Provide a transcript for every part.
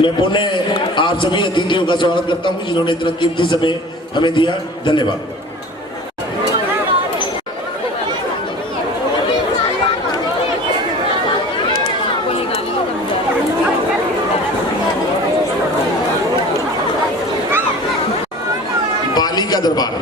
मैं पुनः आप सभी अतिथियों का स्वागत करता हूं जिन्होंने इतना कीमती समय हमें दिया। धन्यवाद। बाली का दरबार।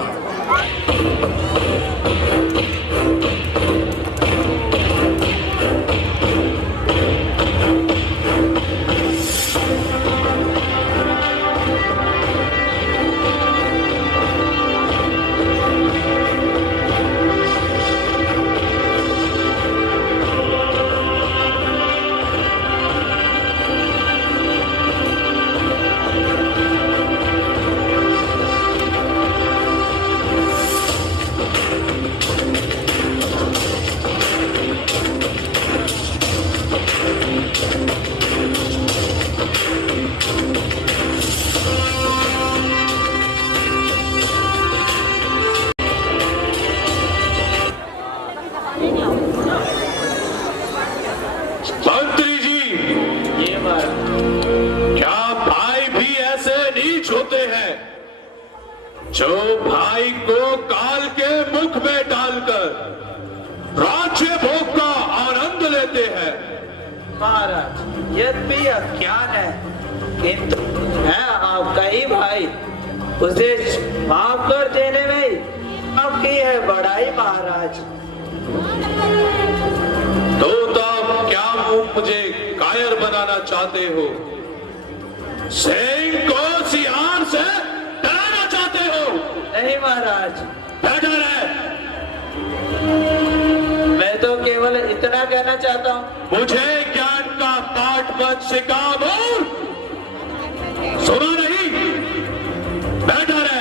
मंत्री जी, ये क्या भाई भी ऐसे नीच होते हैं जो भाई को काल के मुख में डालकर राज्य भोग का आनंद लेते हैं? महाराज, यद्यपि अज्ञान है किंतु है आपका ही भाई, उसे माफ कर देने में आपकी है बड़ाई महाराज। तो क्या मुझे कायर बनाना चाहते हो? सिंह को सियार से डराना चाहते हो? नहीं महाराज, क्या डर है? मैं तो केवल इतना कहना चाहता हूँ, मुझे ज्ञान का पाठ मत सिखाओ। सुना नहीं? बैठा रहे।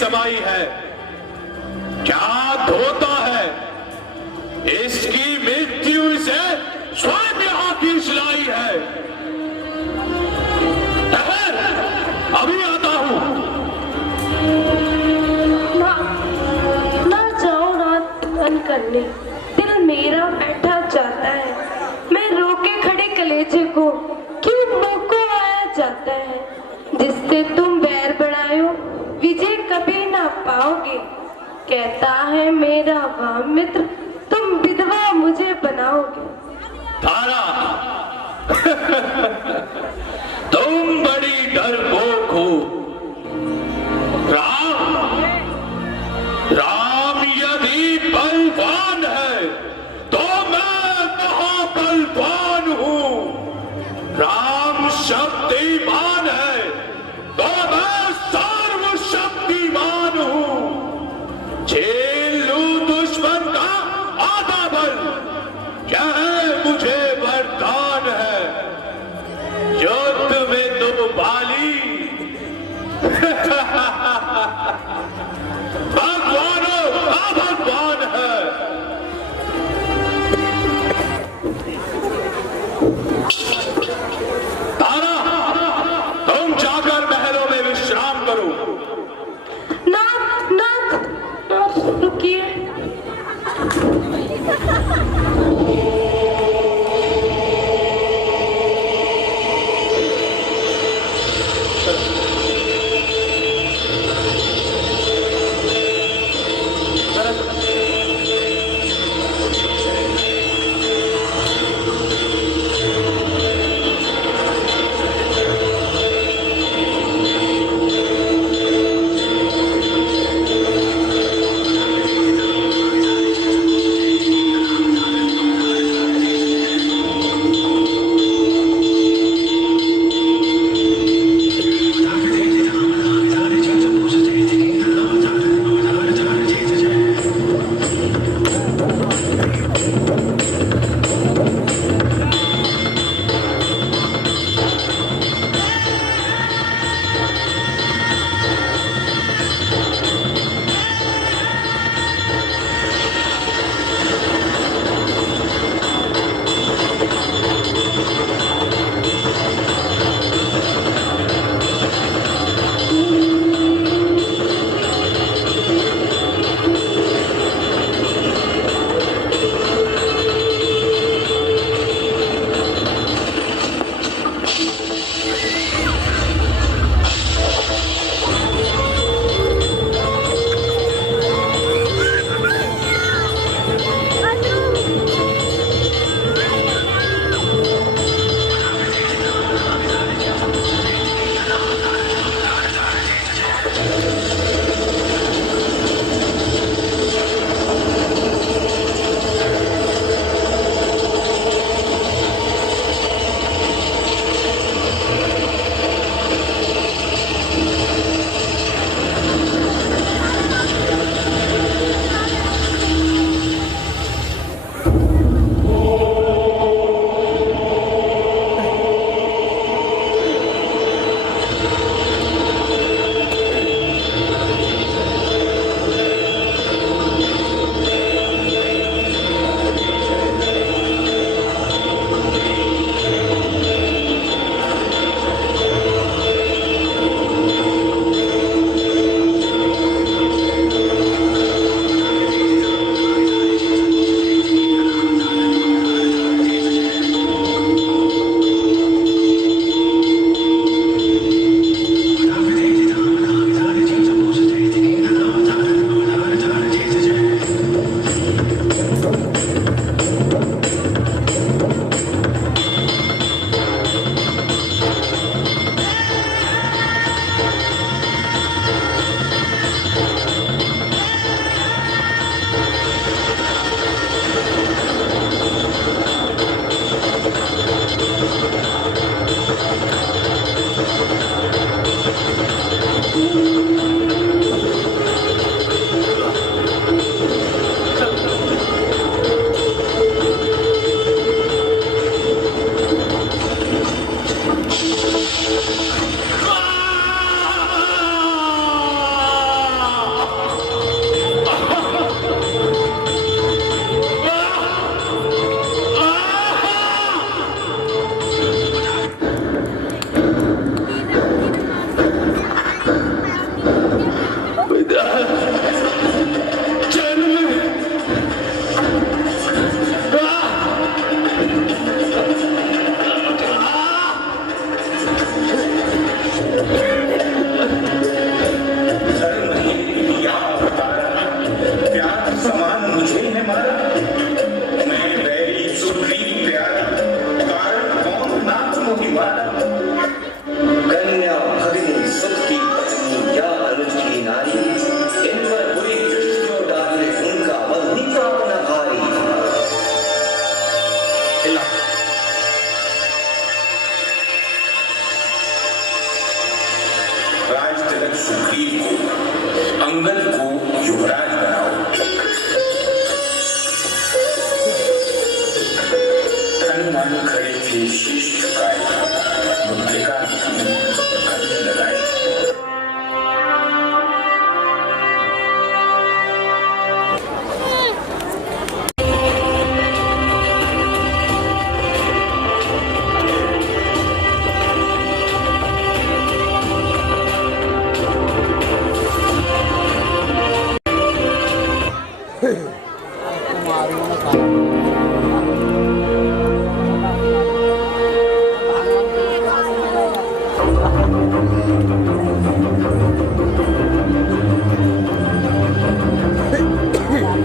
समाई है, क्या धोता है? इसकी मृत्यु से स्वयं यहां की सिलाई है। अभी आता हूं। ना जाओ रात बंद करने, दिल मेरा बैठा जाता है। मैं रोके खड़े कलेजे को क्यों मोको आया जाता है। जिससे तुम बैर बढ़ायो विजय कभी ना पाओगे। कहता है मेरा वह मित्र, तुम विधवा मुझे बनाओगे। तारा तुम बड़ी डरपोक हो। राम यदि बलवान है तो मैं महाबलवान हूं। राम शक्तिमान है तो मैं सर्वशक्तिमान हूं। झेल लूं दुश्मन का आधा बल, क्या है मुझे वरदान है। युद्ध में तुम बाली भगवानों का भगवान है। तारा तुम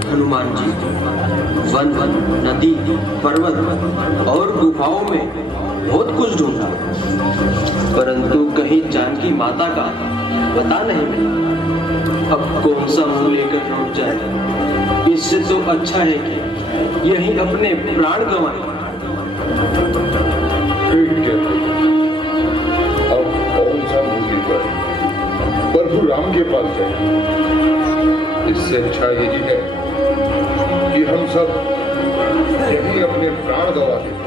हनुमान जी वन वन नदी पर्वत और गुफाओं में बहुत कुछ ढूंढा, परंतु कहीं जानकी माता का पता नहीं मिला। अब कौन सा मुंह लेकर लौट जाए, इससे तो अच्छा है कि यहीं अपने प्राण गंवाए। अब कौन सा मुंह लेकर प्रभु राम के पास जाए? इससे अच्छा यही है कि हम सब यही अपने प्राण गंवा देते हैं।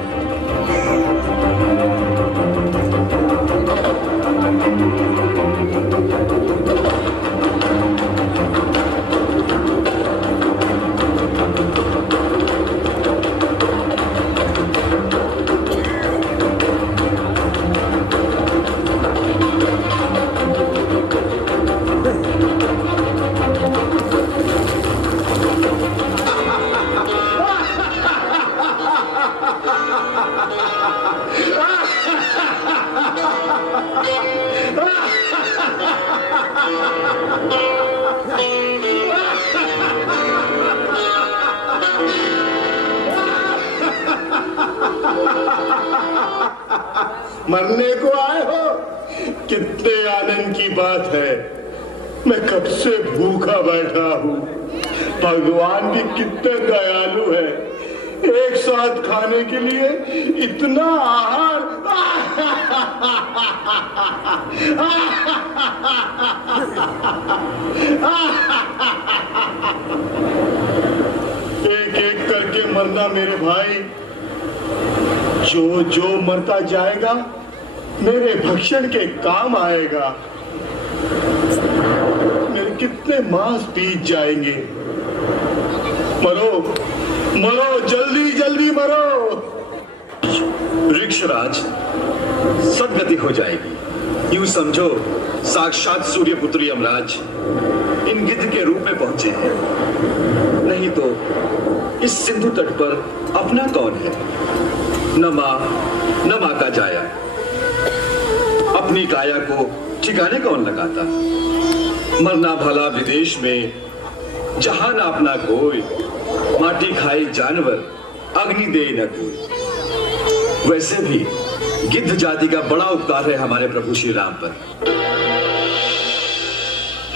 मरने को आए हो? कितने आनंद की बात है। मैं कब से भूखा बैठा हूँ। भगवान भी कितने दयालु है, एक साथ खाने के लिए इतना आहार। एक एक करके मरना मेरे भाई। जो जो मरता जाएगा मेरे भक्षण के काम आएगा। मेरे कितने मांस पीत जाएंगे। मरो मरो, जल्दी जल्दी मरो। वृक्षराज, सदगति हो जाएगी। यूं समझो साक्षात सूर्यपुत्री यमराज इन गिद्ध के रूप में पहुंचे हैं। नहीं तो इस सिंधु तट पर अपना कौन है? न मां न मां का जाया। अपनी काया को ठिकाने कौन लगाता? मरना भला विदेश में, जहां न अपना कोई। माटी खाए जानवर, अग्नि दे न कोई। वैसे भी गिद्ध जाति का बड़ा उपकार है हमारे प्रभु श्री राम पर।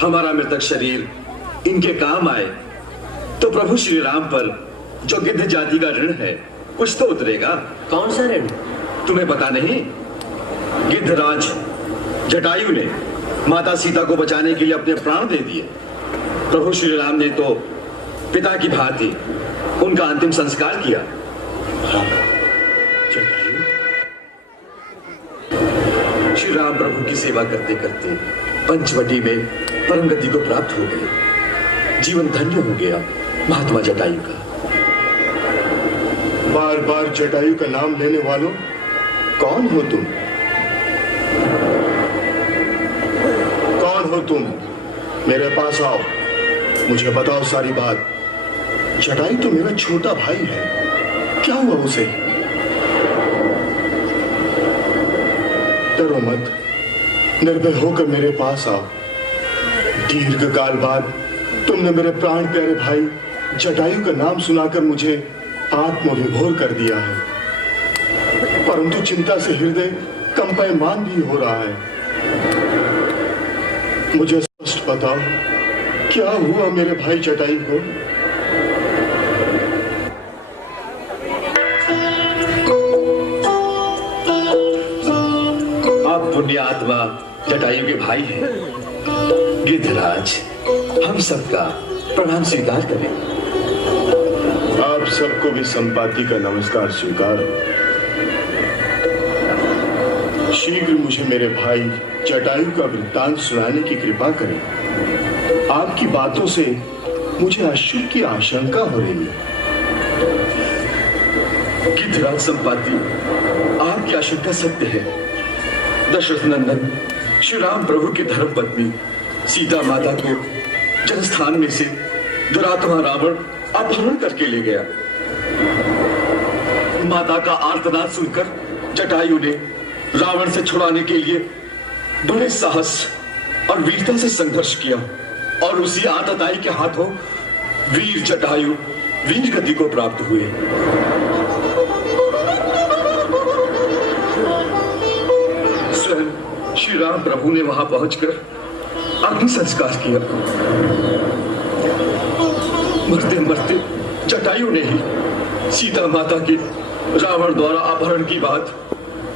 हमारा मृतक शरीर इनके काम आए तो प्रभु श्री राम पर जो गिद्ध जाति का ऋण है कुछ तो उतरेगा। कौन सा ऋण? तुम्हें पता नहीं? गिद्धराज जटायु ने माता सीता को बचाने के लिए अपने प्राण दे दिए। प्रभु श्री राम ने तो पिता की भांति उनका अंतिम संस्कार किया। जटायु, श्री राम प्रभु की सेवा करते करते पंचवटी में परम गति को प्राप्त हो गए। जीवन धन्य हो गया महात्मा जटायु का। बार बार जटायु का नाम लेने वालों, कौन हो तुम? कौन हो तुम? मेरे पास आओ, मुझे बताओ सारी बात। जटायु तो मेरा छोटा भाई है, क्या हुआ उसे? डरो मत, निर्भय होकर मेरे पास आओ। दीर्घ काल बाद तुमने मेरे प्राण प्यारे भाई जटायु का नाम सुनाकर मुझे आत्मविभोर कर दिया है, परंतु चिंता से हृदय कंपायमान भी हो रहा है। मुझे स्पष्ट बताओ, क्या हुआ मेरे भाई जटायु को? आप पुण्य आत्मा जटायु के भाई हैं। गिद्धराज, हम सबका प्रणाम स्वीकार करें। आप सबको भी संपाति का नमस्कार स्वीकार। शीघ्र मुझे मेरे भाई जटायु का वृत्तांत सुनाने की कृपा करें। आपकी बातों से मुझे अशुभ की आशंका हो रही है। गिद्धराज संपाति, आपकी आशंका सत्य है। दशरथ नंदन श्री राम प्रभु की धर्म पत्नी सीता माता को जनस्थान में से दुरात्मा रावण अपहरण करके ले गया। माता का आर्तनाद सुनकर जटायु ने रावण से छुड़ाने के लिए बड़े साहस और वीरता से संघर्ष किया और उसी आतताई के हाथों वीर जटायु वीर गति को प्राप्त हुए। स्वयं श्री राम प्रभु ने वहां पहुंचकर अग्नि संस्कार किया। मरते मरते जटायु ने ही सीता माता की रावण द्वारा अपहरण की बात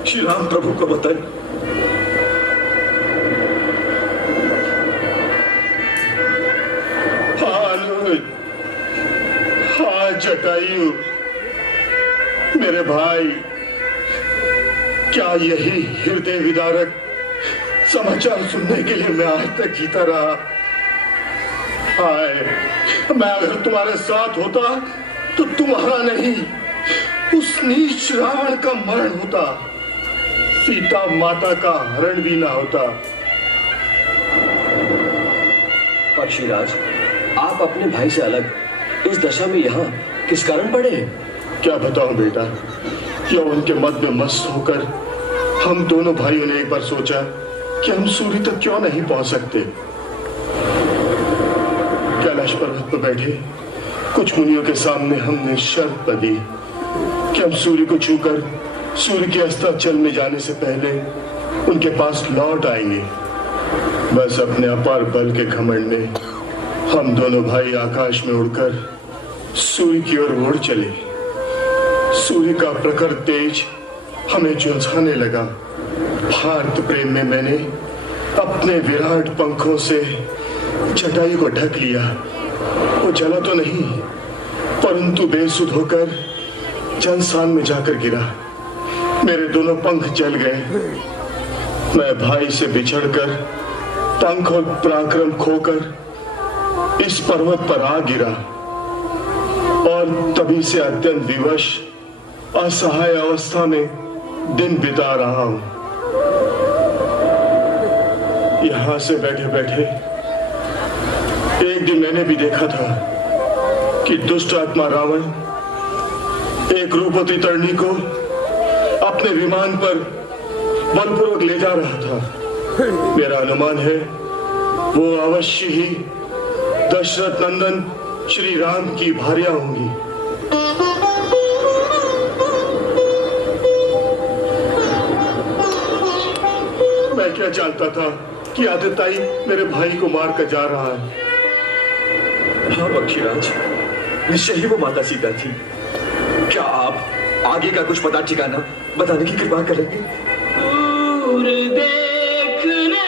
श्री राम प्रभु को बताई। हाँ जटायु, मेरे भाई, क्या यही हृदय विदारक समाचार सुनने के लिए मैं आज तक जीता रहा? हाय, मैं अगर तुम्हारे साथ होता तो तुम्हारा नहीं, उस नीच रावण का मरण होता, सीता माता का हरण भी ना होता। पक्षीराज, आप अपने भाई से अलग इस दशा में यहाँ किस कारण पड़े हैं? क्या बताऊं बेटा, यौवन के मद में मस्त होकर हम दोनों भाइयों ने एक बार सोचा कि हम सूर्य तक क्यों नहीं पहुंच सकते। कैलाश पर्वत पर बैठे कुछ मुनियों के सामने हमने शर्त बंधी कि हम सूर्य को छूकर सूर्य के अस्ताचल में जाने से पहले उनके पास लौट आएंगे। बस अपने अपार बल के घमंड में हम दोनों भाई आकाश में उड़कर सूर्य की ओर उड़ चले। सूर्य का प्रखर तेज हमें झुलसाने लगा। भारत प्रेम में मैंने अपने विराट पंखों से जटाई को ढक लिया। वो जला तो नहीं, परंतु बेसुध होकर जलसान में जाकर गिरा। मेरे दोनों पंख जल गए। मैं भाई से बिछड़कर पंख और पराक्रम खोकर इस पर्वत पर आ गिरा और तभी से अत्यंत विवश असहाय अवस्था में दिन बिता रहा हूं। यहां से बैठे बैठे एक दिन मैंने भी देखा था कि दुष्ट आत्मा रावण एक रूपवती तरणी को अपने विमान पर बलपूर्वक ले जा रहा था। मेरा अनुमान है वो अवश्य ही दशरथ नंदन श्री राम की भार्या होंगी। मैं क्या जानता था कि आदिताई मेरे भाई को मार कर जा रहा है। हाँ पक्षीराज, निश्चय ही वो माता सीता थी। क्या आप आगे का कुछ पता ठिकाना बताने की कृपा करेंगे? दूर देखने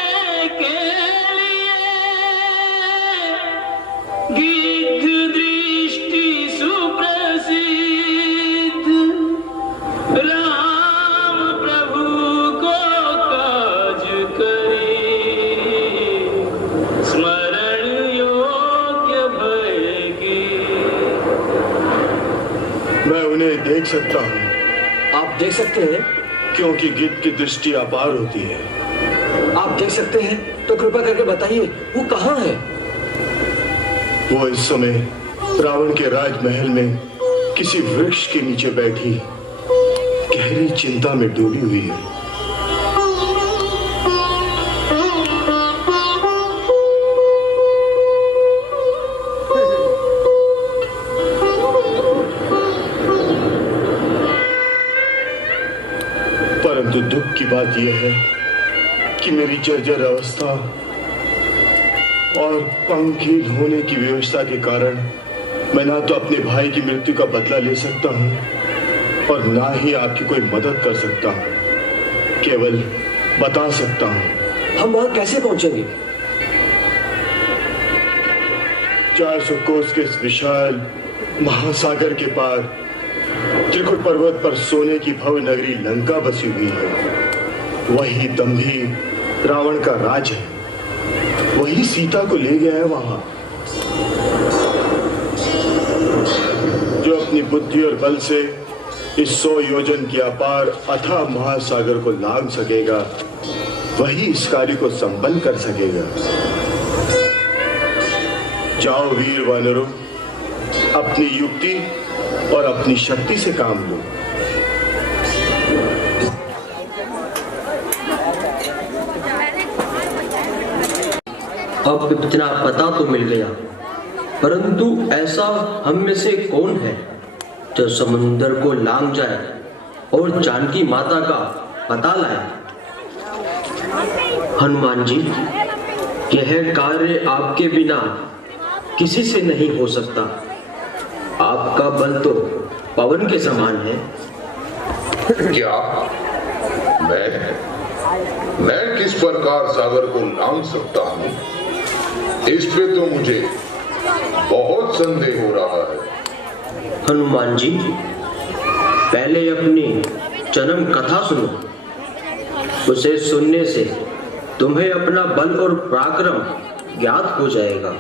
के लिए गिद्ध दृष्टि सुप्रसिद्ध राम प्रभु को काज करी स्मरण योग्य भयगी। मैं उन्हें देख सकता हूँ। आप देख सकते हैं? क्योंकि गिद्ध की दृष्टि अपार होती है। आप देख सकते हैं तो कृपा करके बताइए वो कहाँ है? वो इस समय रावण के राजमहल में किसी वृक्ष के नीचे बैठी गहरी चिंता में डूबी हुई है। परंतु दुख की बात यह है कि मेरी जर्जर अवस्था और पंखहीन होने की व्यवस्था के कारण मैं ना तो अपने भाई की मृत्यु का बदला ले सकता हूँ और ना ही आपकी कोई मदद कर सकता हूँ। केवल बता सकता हूँ। हम वहां कैसे पहुंचेंगे? 400 कोस के इस विशाल महासागर के पार त्रिकुट पर्वत पर सोने की भव्य नगरी लंका बसी हुई है। वही दंभी रावण का राज है। वही सीता को ले गया है वहां। जो अपनी बुद्धि और बल से इस 100 योजन के अपार अथाह महासागर को लांघ सकेगा, वही इस कार्य को संपन्न कर सकेगा। जाओ वीर वानरों, अपनी युक्ति और अपनी शक्ति से काम लो। अब इतना पता तो मिल गया, परंतु ऐसा हम में से कौन है जो समुद्र को लांघ जाए और जानकी माता का पता लाए? हनुमान जी, यह कार्य आपके बिना किसी से नहीं हो सकता। आपका बल तो पवन के समान है। क्या मैं किस प्रकार सागर को लांघ सकता हूँ? इस पे तो मुझे बहुत संदेह हो रहा है। हनुमान जी, पहले अपनी जन्म कथा सुनो। उसे सुनने से तुम्हें अपना बल और पराक्रम ज्ञात हो जाएगा।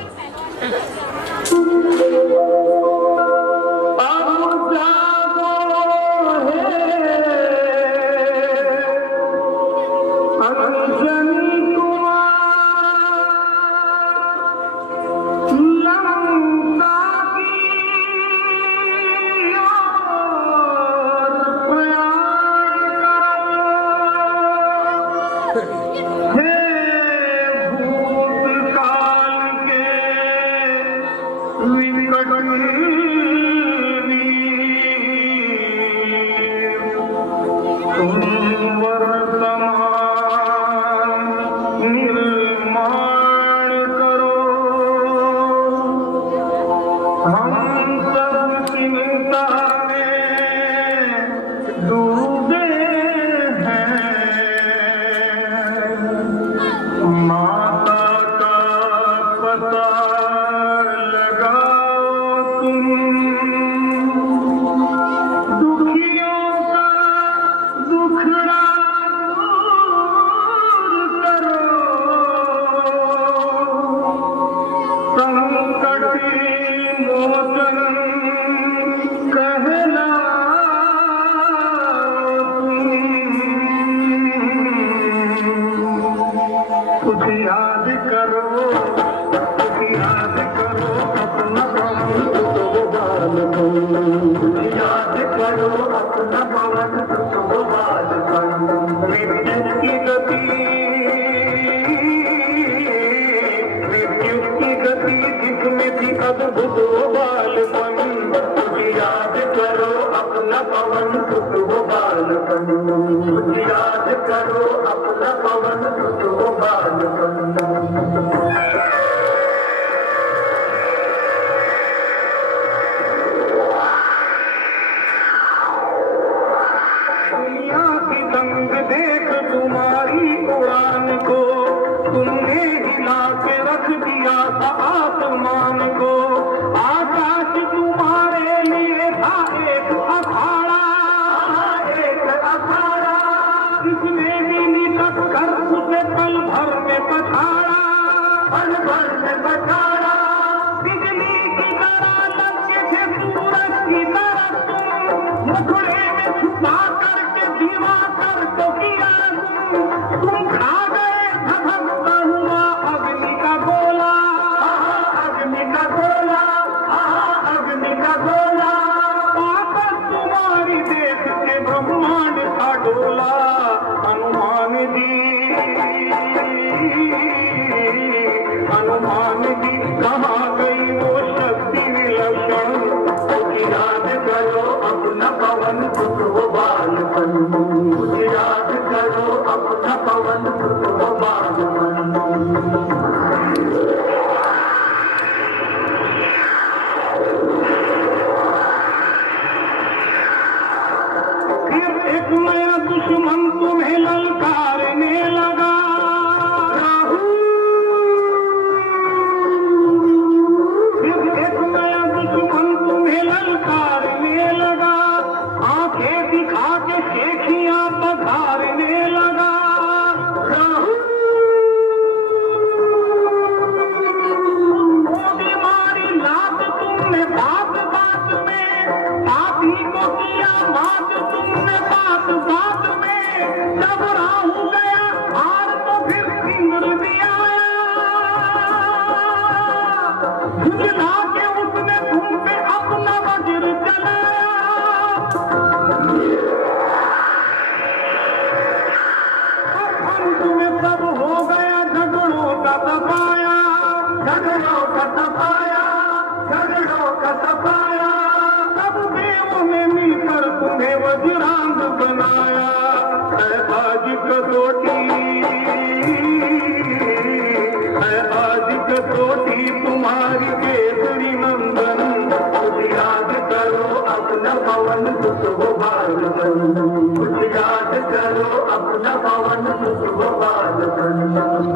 कुछ याद करो अपना पवन तो बाल कुछ याद करो अपना पवन तो बाल विद्युत की गति जिसमें थी अद्भुत बालपन कुछ याद करो अपना पवन तो बालपन कुछ याद करो अपना पवन तो बालपन देख तुम्हारी उड़ान को तुमने हिला के रख दिया था आसमान को आकाश तुम्हारे लिए था एक अखाड़ा जिसने भी निकट कर उसे पल भर में पछाड़ा बिजली की तरह लगे थे सूरज की तरह तुम मुखड़े में छुपा करके दीवा कर तो किया तुम खा गए धधकता हुआ अग्नि का गोला वापस तुम्हारी देश के ब्रह्मांड का डोला हनुमान जी कहाँ गई वो शक्ति विलक्षण कुछ याद करो अपना पवन तो बालपन कुछ याद करो अपना पवन तो बालपन फिर एक नया दुश्मन तुम्हें ललकारने लगा फिर एक नया दुश्मन तुम्हें ललकारने लगा आंखें दिखा के शेखियां पधारने लगा बीमारी लात तुमने बात बात में पापी को किया बात तुमने बात बात में जब राहु गया हार तो फिर इंद्र दिया झुंझला के उसने तुम पे अपना वज्र चलाया अंत में सब हो गया झगड़ों का सफाया सब देवों ने मिलकर तुम्हें वज्रांग बनाया है आज कसौटी तुम्हारी केसरी नंदन कुछ याद करो अपना पवन तो बालपन कुछ याद करो अपना पवन तो बालपन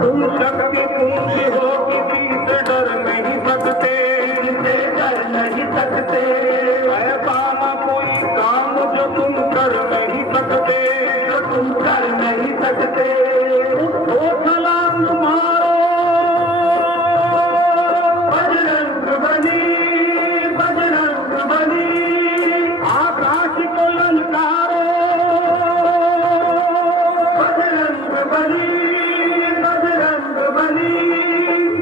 तुम शक्ति पूर्ण हो किसी से डर नहीं सकते ऐसा न कोई काम जो तुम कर नहीं सकते उठो छलांग मारो बजरंग बली आकाश को ललकारो बजरंग बली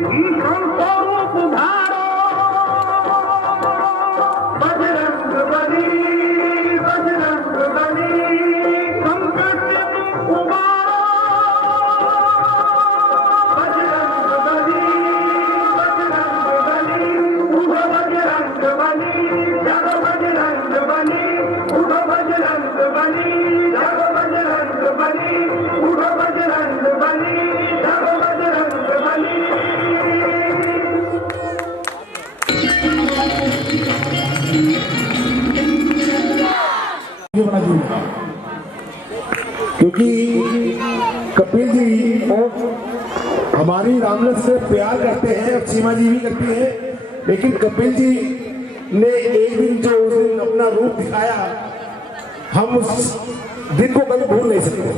भीषण स्वरूप धारो बजरंग बली संकट से तुम उबारो बजरंग बली उठो बजरंग बली जागो बजरंग बली उठो बजरंग बली जागो बजरंग बली उठो बजरंग बली जागो बजरंग बली क्योंकि कपिल जी हमारी रामलत से प्यार करते हैं और सीमा जी भी करती है, लेकिन कपिल जी ने एक दिन जो उस दिन अपना रूप दिखाया हम उस दिन को कभी भूल नहीं सकते।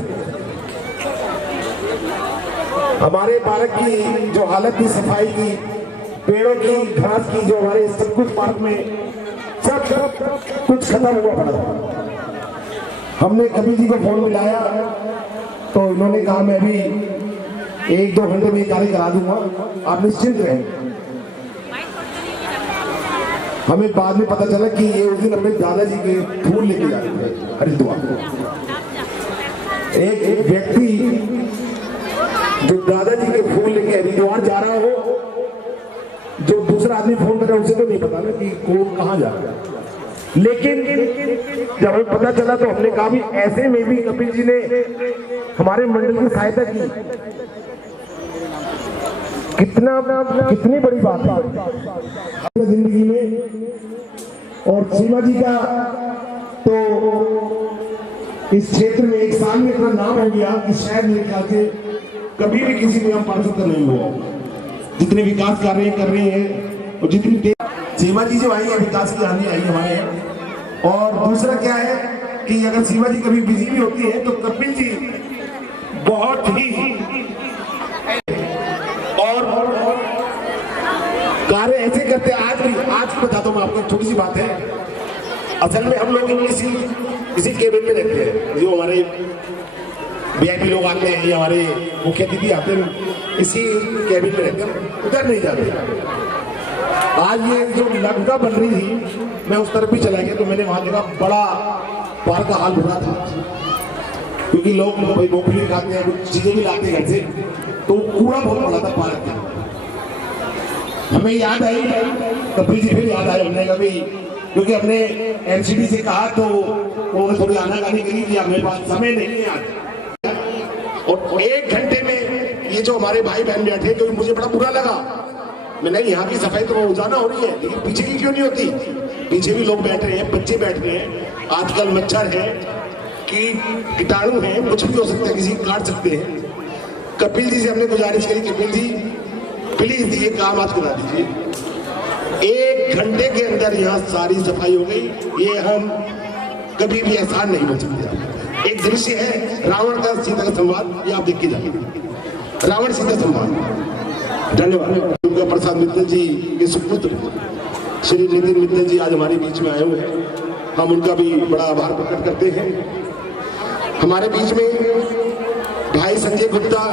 हमारे पार्क की जो हालत थी, सफाई की, पेड़ों की, घास की, जो हमारे सब कुछ पार्क में सब कुछ खत्म हुआ पड़ा था। हमने कपिल जी को फोन मिलाया तो इन्होंने कहा मैं भी 1-2 घंटे में ये कार्य करा दूंगा, आप निश्चिंत रहें। हमें बाद में पता चला कि ये उस दिन अपने दादाजी के फूल लेके जा रहे थे हरिद्वार। एक व्यक्ति जो दादाजी के फूल लेके हरिद्वार जा रहा हो, जो दूसरा आदमी फोन कर रहा है उसे तो नहीं पता ना कि कौन कहाँ जा रहा है, लेकिन जब हमें पता चला तो हमने कहा भी ऐसे में भी कपिल जी ने हमारे मंडल की सहायता की, कितनी बड़ी बात है जिंदगी में। और सीमा जी का तो इस क्षेत्र में 1 साल में इतना नाम हो गया कि शायद मेरे ख्याल से कभी भी किसी नियम पार्षद का नहीं हुआ। जितने विकास कार्य कर रहे हैं और जितनी सीमा जी जो आई है विकास की आंधी आई हमारे यहाँ। और दूसरा क्या है कि अगर सीमा जी कभी बिजी भी होती है तो कपिल जी बहुत ही और कार्य ऐसे करते हैं। आज बताता हूँ मैं आपको, छोटी सी बात है। असल में हम लोग किसी केबिन में रहते हैं, जो हमारे वीआईपी लोग आते हैं या हमारे मुख्य अतिथि आते हैं, इसी केबिन में रहते हैं, उधर नहीं जाते। आज ये जो लगता बन रही थी, मैं उस तरफ भी चला गया तो मैंने वहां देखा बड़ा पार्क का हाल बुरा था, क्योंकि लोग मूंगफली खाते हैं, कुछ चीजें भी लाते हैं घर से, तो कूड़ा बहुत बड़ा था पार्क का। हमें याद आई, कपिल जी फिर याद आए, हमने कभी क्योंकि हमने एनसीडी से कहा तो उन्होंने थोड़ी आनाकानी करी कि मेरे पास समय नहीं है आज। और 1 घंटे में ये जो हमारे भाई बहन बैठे, क्योंकि मुझे बड़ा बुरा लगा, मैंने यहाँ की सफाई तो रोजाना हो रही है, लेकिन पीछे की क्यों नहीं होती? पीछे भी लोग बैठ रहे हैं, बच्चे बैठ रहे हैं, आजकल मच्छर है कि कीटाणु है, कुछ भी हो सकता है, किसी काट सकते हैं। कपिल जी से हमने गुजारिश करी, कपिल जी प्लीज ये काम आज करा दीजिए। 1 घंटे के अंदर यहाँ सारी सफाई हो गई। ये हम कभी भी एहसान नहीं बन सकते। एक दृश्य है रावण का सीता का संवाद, ये आप देख के जाइए, रावण सीता संवाद। धन्यवाद। दुर्गा प्रसाद मित्तल जी के सुपुत्र श्री नितिन मित्तल जी आज हमारे बीच में आए हुए हैं, हम उनका भी बड़ा आभार प्रकट करते हैं। हमारे बीच में भाई संजय गुप्ता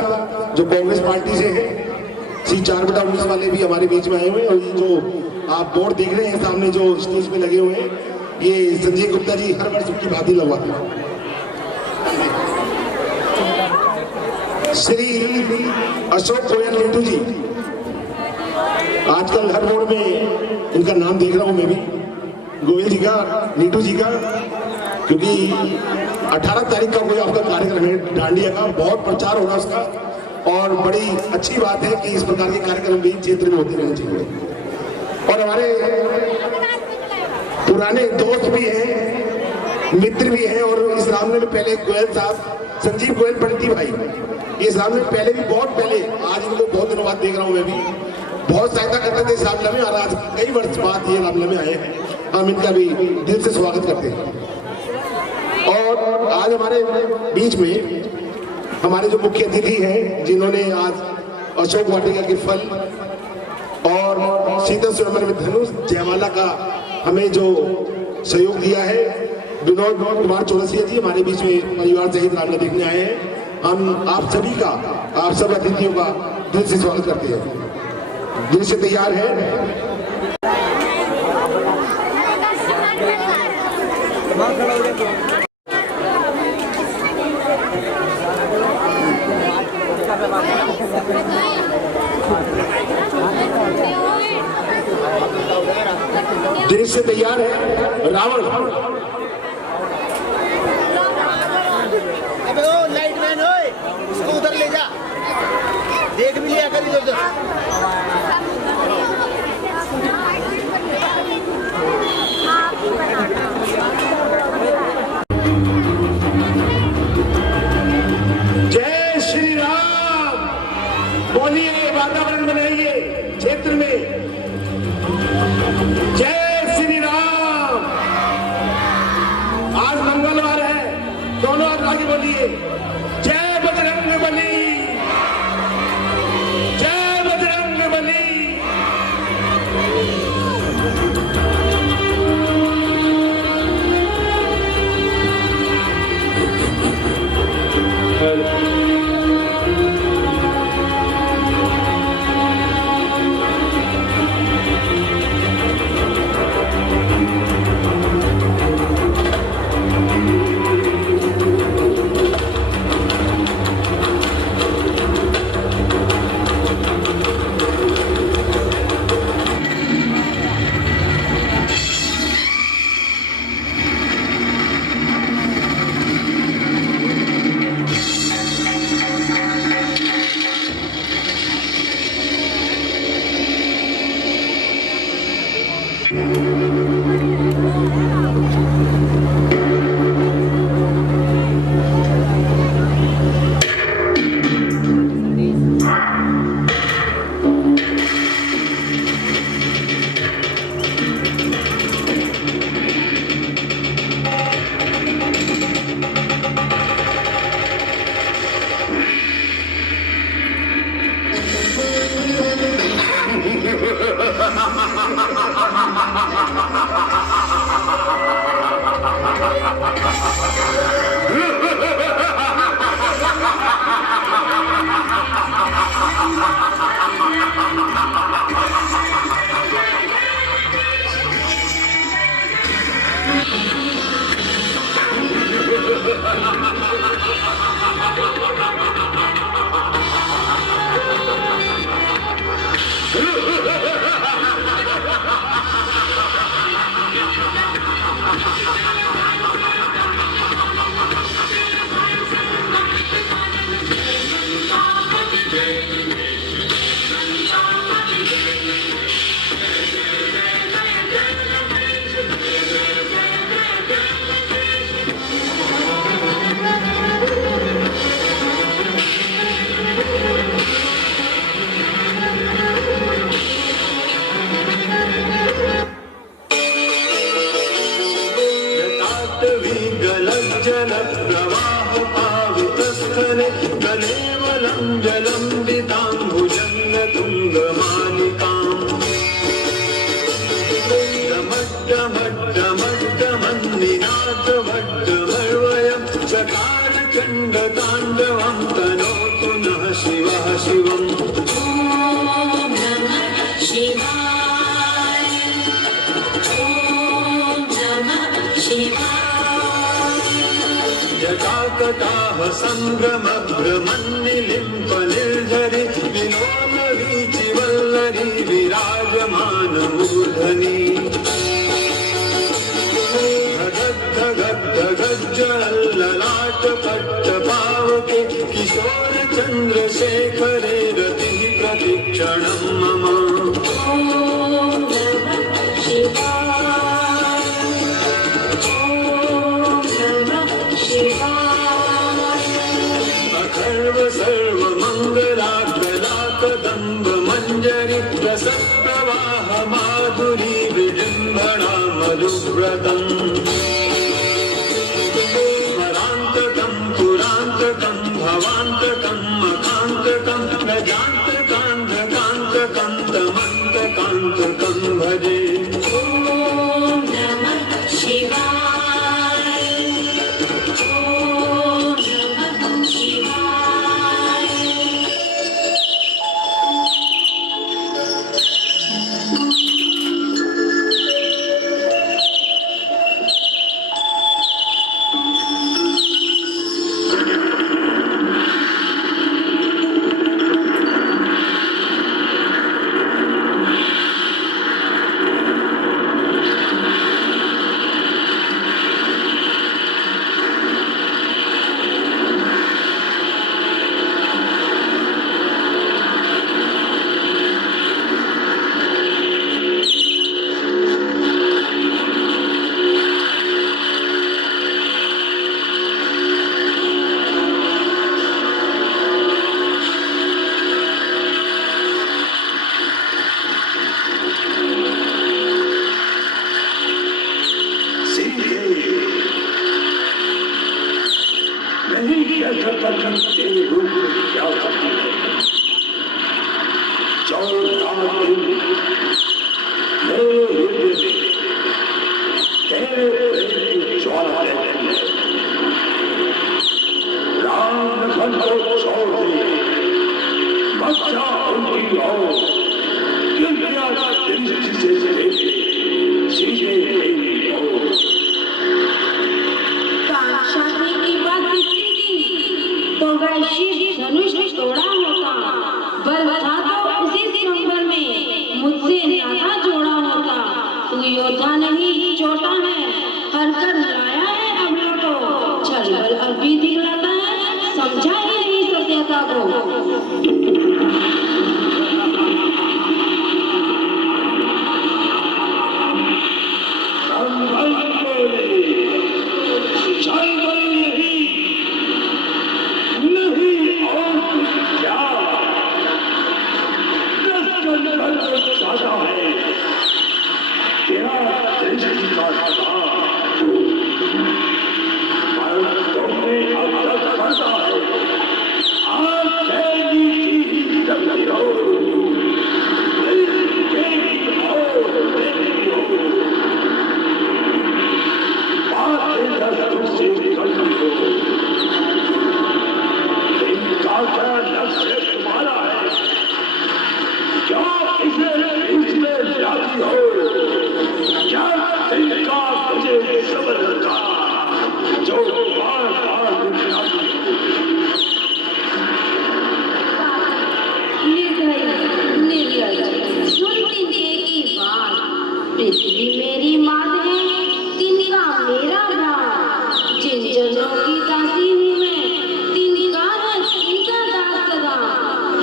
जो कांग्रेस पार्टी से है, C4/19 वाले भी हमारे बीच में आए हुए हैं। और ये जो आप बोर्ड देख रहे हैं सामने जो स्टेज पे लगे हुए हैं, ये संजय गुप्ता जी हर वर्ष की भांति लगवाते हैं। श्री अशोक गोयल नीटू जी, आजकल हर मोड़ में इनका नाम देख रहा हूं मैं भी, गोयल जी का, नीटू जी का, क्योंकि 18 तारीख का कोई आपका कार्यक्रम है डांडिया का, बहुत प्रचार होगा उसका, और बड़ी अच्छी बात है कि इस प्रकार के कार्यक्रम भी क्षेत्र में होते रहने चाहिए। और हमारे पुराने दोस्त भी हैं, मित्र भी हैं, और इस रामनगर में पहले गोयल साहब, संजीव गोयल पंडित भाई, इस रामनगर में पहले भी, बहुत पहले, आज इनको बहुत दिनों बाद देख रहा हूँ मैं भी, बहुत सहायता करते थे इस रामलला में, और आज कई वर्ष बाद ये रामलला में आए हैं, हम इनका भी दिल से स्वागत करते हैं। और आज हमारे बीच में हमारे जो मुख्य अतिथि हैं, जिन्होंने आज अशोक वाटिका के फल और शीतल स्वयंवर में धनुष जयमाला का हमें जो सहयोग दिया है, विनोद कुमार चौरसिया जी हमारे बीच में परिवार सहित रामलला देखने आए हैं। हम आप सभी का, आप सब अतिथियों का दिल से स्वागत करते हैं। दिल से तैयार है। दिल से तैयार है रावण। अबे ओ लाइट मैन ओए, इसको उधर ले जा, देख भी लिया कर इधर। जय श्री राम बोलिए, वातावरण बनाइए क्षेत्र में। जय श्री राम। आज मंगलवार है, दोनों हाथ आगे बोलिए, जय बजरंगबली, जय बजरंगबली।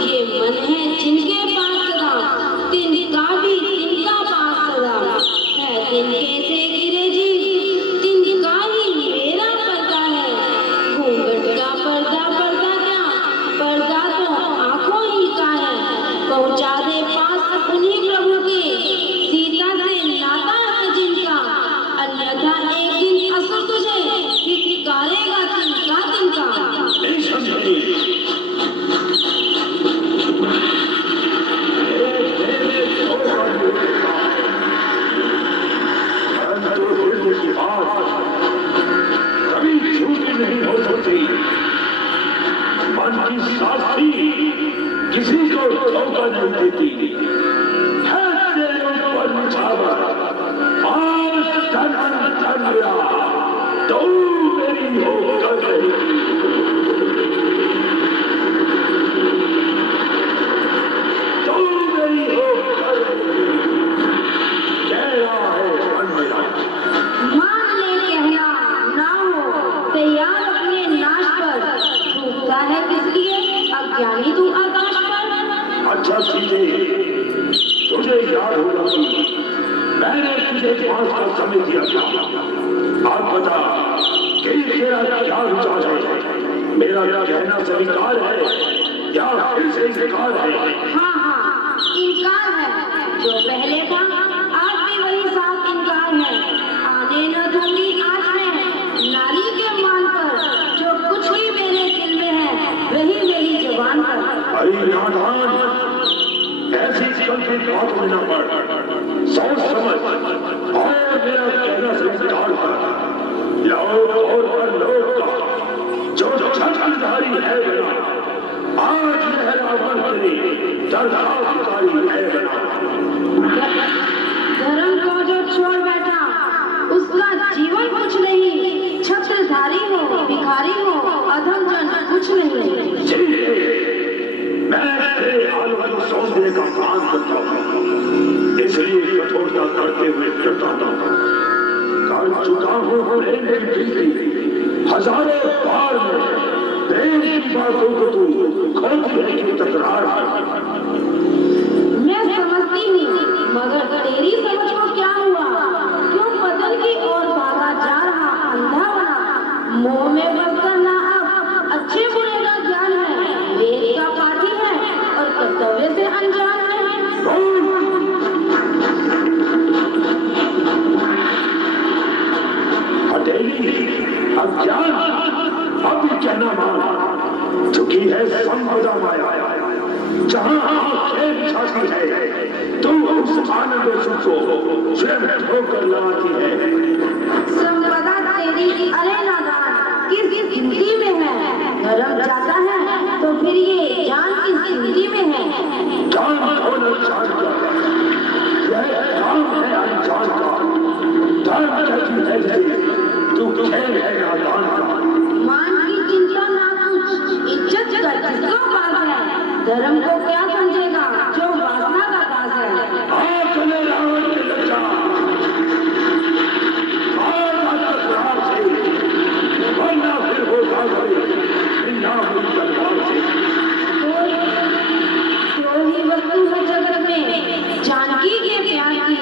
ये मन है जिनके पास सदा, तिनका भी तिनका पास सदा है। तिनके से गिरे जी, तिनका ही मेरा पर्दा है। घूंघट का पर्दा, पर्दा क्या, पर्दा तो आंखों ही का है। पहुंचा दे पास उन्हीं प्रभु के, सीता से नाता है जिनका। अन्यथा एक दिन असुर तुझे धिक्कारेगा तिनका तिनका। कभी झूठी नहीं हो सकती। मन की साथी किसी को धोखा नहीं देती है। तेरे ऊपर निछावर आज धन धन गया तो मेरी हो कर रही। तो मेरी हो कर रही। कह रहा है मन मेरा। मान ले कहना ना हो तैयार अपने नाश पर। छूटता है किस लिए अज्ञानी तू आकाश पर। अच्छा सीधे तुझे याद होगा कि मैंने तुझे 5 का समय दिया था। आप बता कि तेरा क्या विचार है। मेरा कहना स्वीकार है या फिर से इनकार है। हाँ हाँ इनकार है। जो पहले था आज भी वही साफ इनकार है। आने न दूंगी आज मैं नारी के मान पर। जो कुछ भी मेरे दिल में है वही मेरी जुबान पर। अरे नादान ऐसी गलती बात में न पड़। सोच समझ और मेरा कहना स्वीकार कर। लोग और पर लोग का जो छत्रधारी है बना आज यह रावण तेरी दरदारी है बना। धर्म को जो छोड़ बैठा उसका जीवन कुछ नहीं। छत्रधारी हो भिखारी हो अधम जन कुछ नहीं। मैं तेरे हालों को समझने का काम करता हूँ, इसलिए कठोरता करते हुए डरता हूँ। कर चुका हूँ प्रेम की गिनती हजारों बार में। प्रेम की बातों को तू खोती है कि तकरार है। मैं समझती हूँ मगर तेरी समझ को क्या हुआ। क्यों पतन की ओर भागा जा रहा अंधा बना। मोह में बसकर ना अब अच्छे बुरे का ज्ञान है। वेद का पाठी है और कर्तव्य से अनजान है। हटेगी अज्ञान अब भी कहना मान चुकी है संपदा माया। जहाँ खेल छाती है तू उस आनंद सुख को स्वयं ठोकर लगाती है। संपदा तेरी अरे नादान किस गिनती में है। धर्म जाता है तो फिर ये जान किस गिनती में है। जान होना जानता यह काम है अनजान का। धर्म कहती है तू खेल है नादान का। मान की चिंता ना कुछ इज्जत कर किसको पास है। धर्म को क्या समझेगा जो वासना का पास है। अपने रावण के लज्जा तकरार से वरना फिर होगा नाम तलवार से। तो ही वस्तु है जगत में जानकी के प्यार की।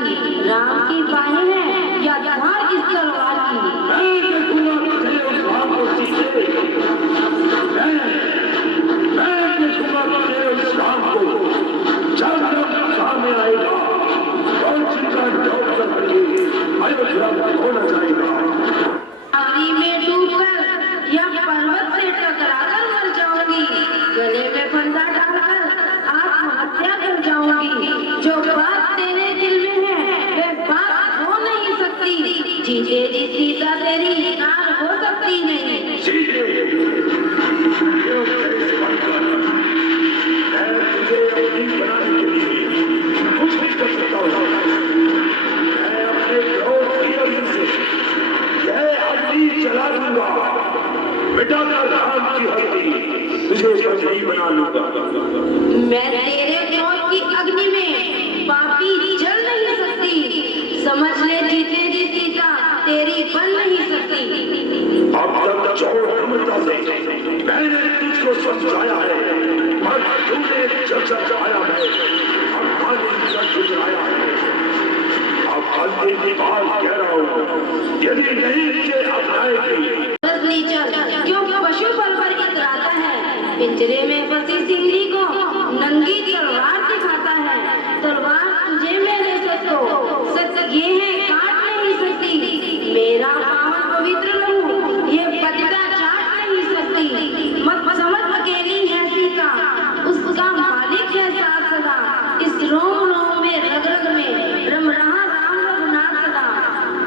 राम की बाहें हैं या धार इस तलवार की। मैं देखूंगा तेरे उस राम को सीधे। मैं देखूंगा तेरे उस राम को जब सामने आएगा और जिनका डॉक करके अयोध्या का होना चाहेगा। पानी में डूबकर या पर्वत से टकराकर मर जाऊंगी। गले में फंदा डालकर आत्महत्या कर जाऊंगी। जो बात तेरे दिल में है वह बात हो नहीं सकती। जीते जी सीता तेरी नार हो सकती नहीं। मैं तुझे अपनी बनाने के लिए कुछ नहीं कर सकता हूँ। मैं अपने क्रोध की अग्नि से यह अग्नि जला दूंगा। मिटाकर राम की हड्डी तुझे नहीं बना लूंगा। मैं तेरे क्रोध की अग्नि में पापी जल नहीं सकती। समझ ले जीते जी सीता तेरी बन नहीं सकती। अब तक चौड़ से मैंने तुझको समझाया है पर तूने एक बात कह रहा हूँ, यदि नहीं इसे अपनाएगी क्यों पशु पर इतराता है, पिंजरे में फंसी सिंगड़ी को नंगी तलवार दिखाता है। तलवार तुझे मेरे सत्तो, सच ये है काट नहीं सकती, मेरा पावन पवित्र लहू ये पतिता चाट नहीं सकती। मत समझ अकेली है सीता, उसका मालिक है साथ सदा, इस रोम रोम में रग रग में रम रहा राम रघुनाथ सदा।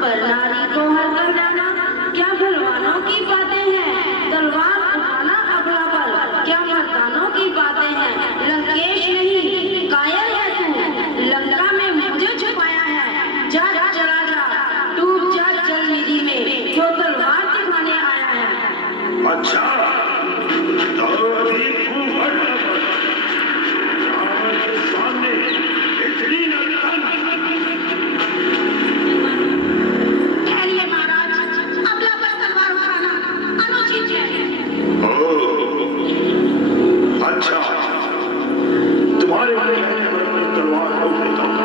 पर नारी को हर कर जाना क्या भलवानों की बातें हैं, तलवार उठाना अगला पर क्या मर्दानों की बातें हैं। लंकेश नहीं कायल है तू, लंका में मुझे छुपाया है, जा चला जा डूब जा जल निधि में, जो तलवार दिखाने आया है। अच्छा तो अभी घूंघट के सामने इतनी नर्तन। ठहरिए महाराज, अगला पर तलवार उठाना अनुचित है। अच्छा तुम्हारे कहने पर मैं तलवार रोक देता हूँ,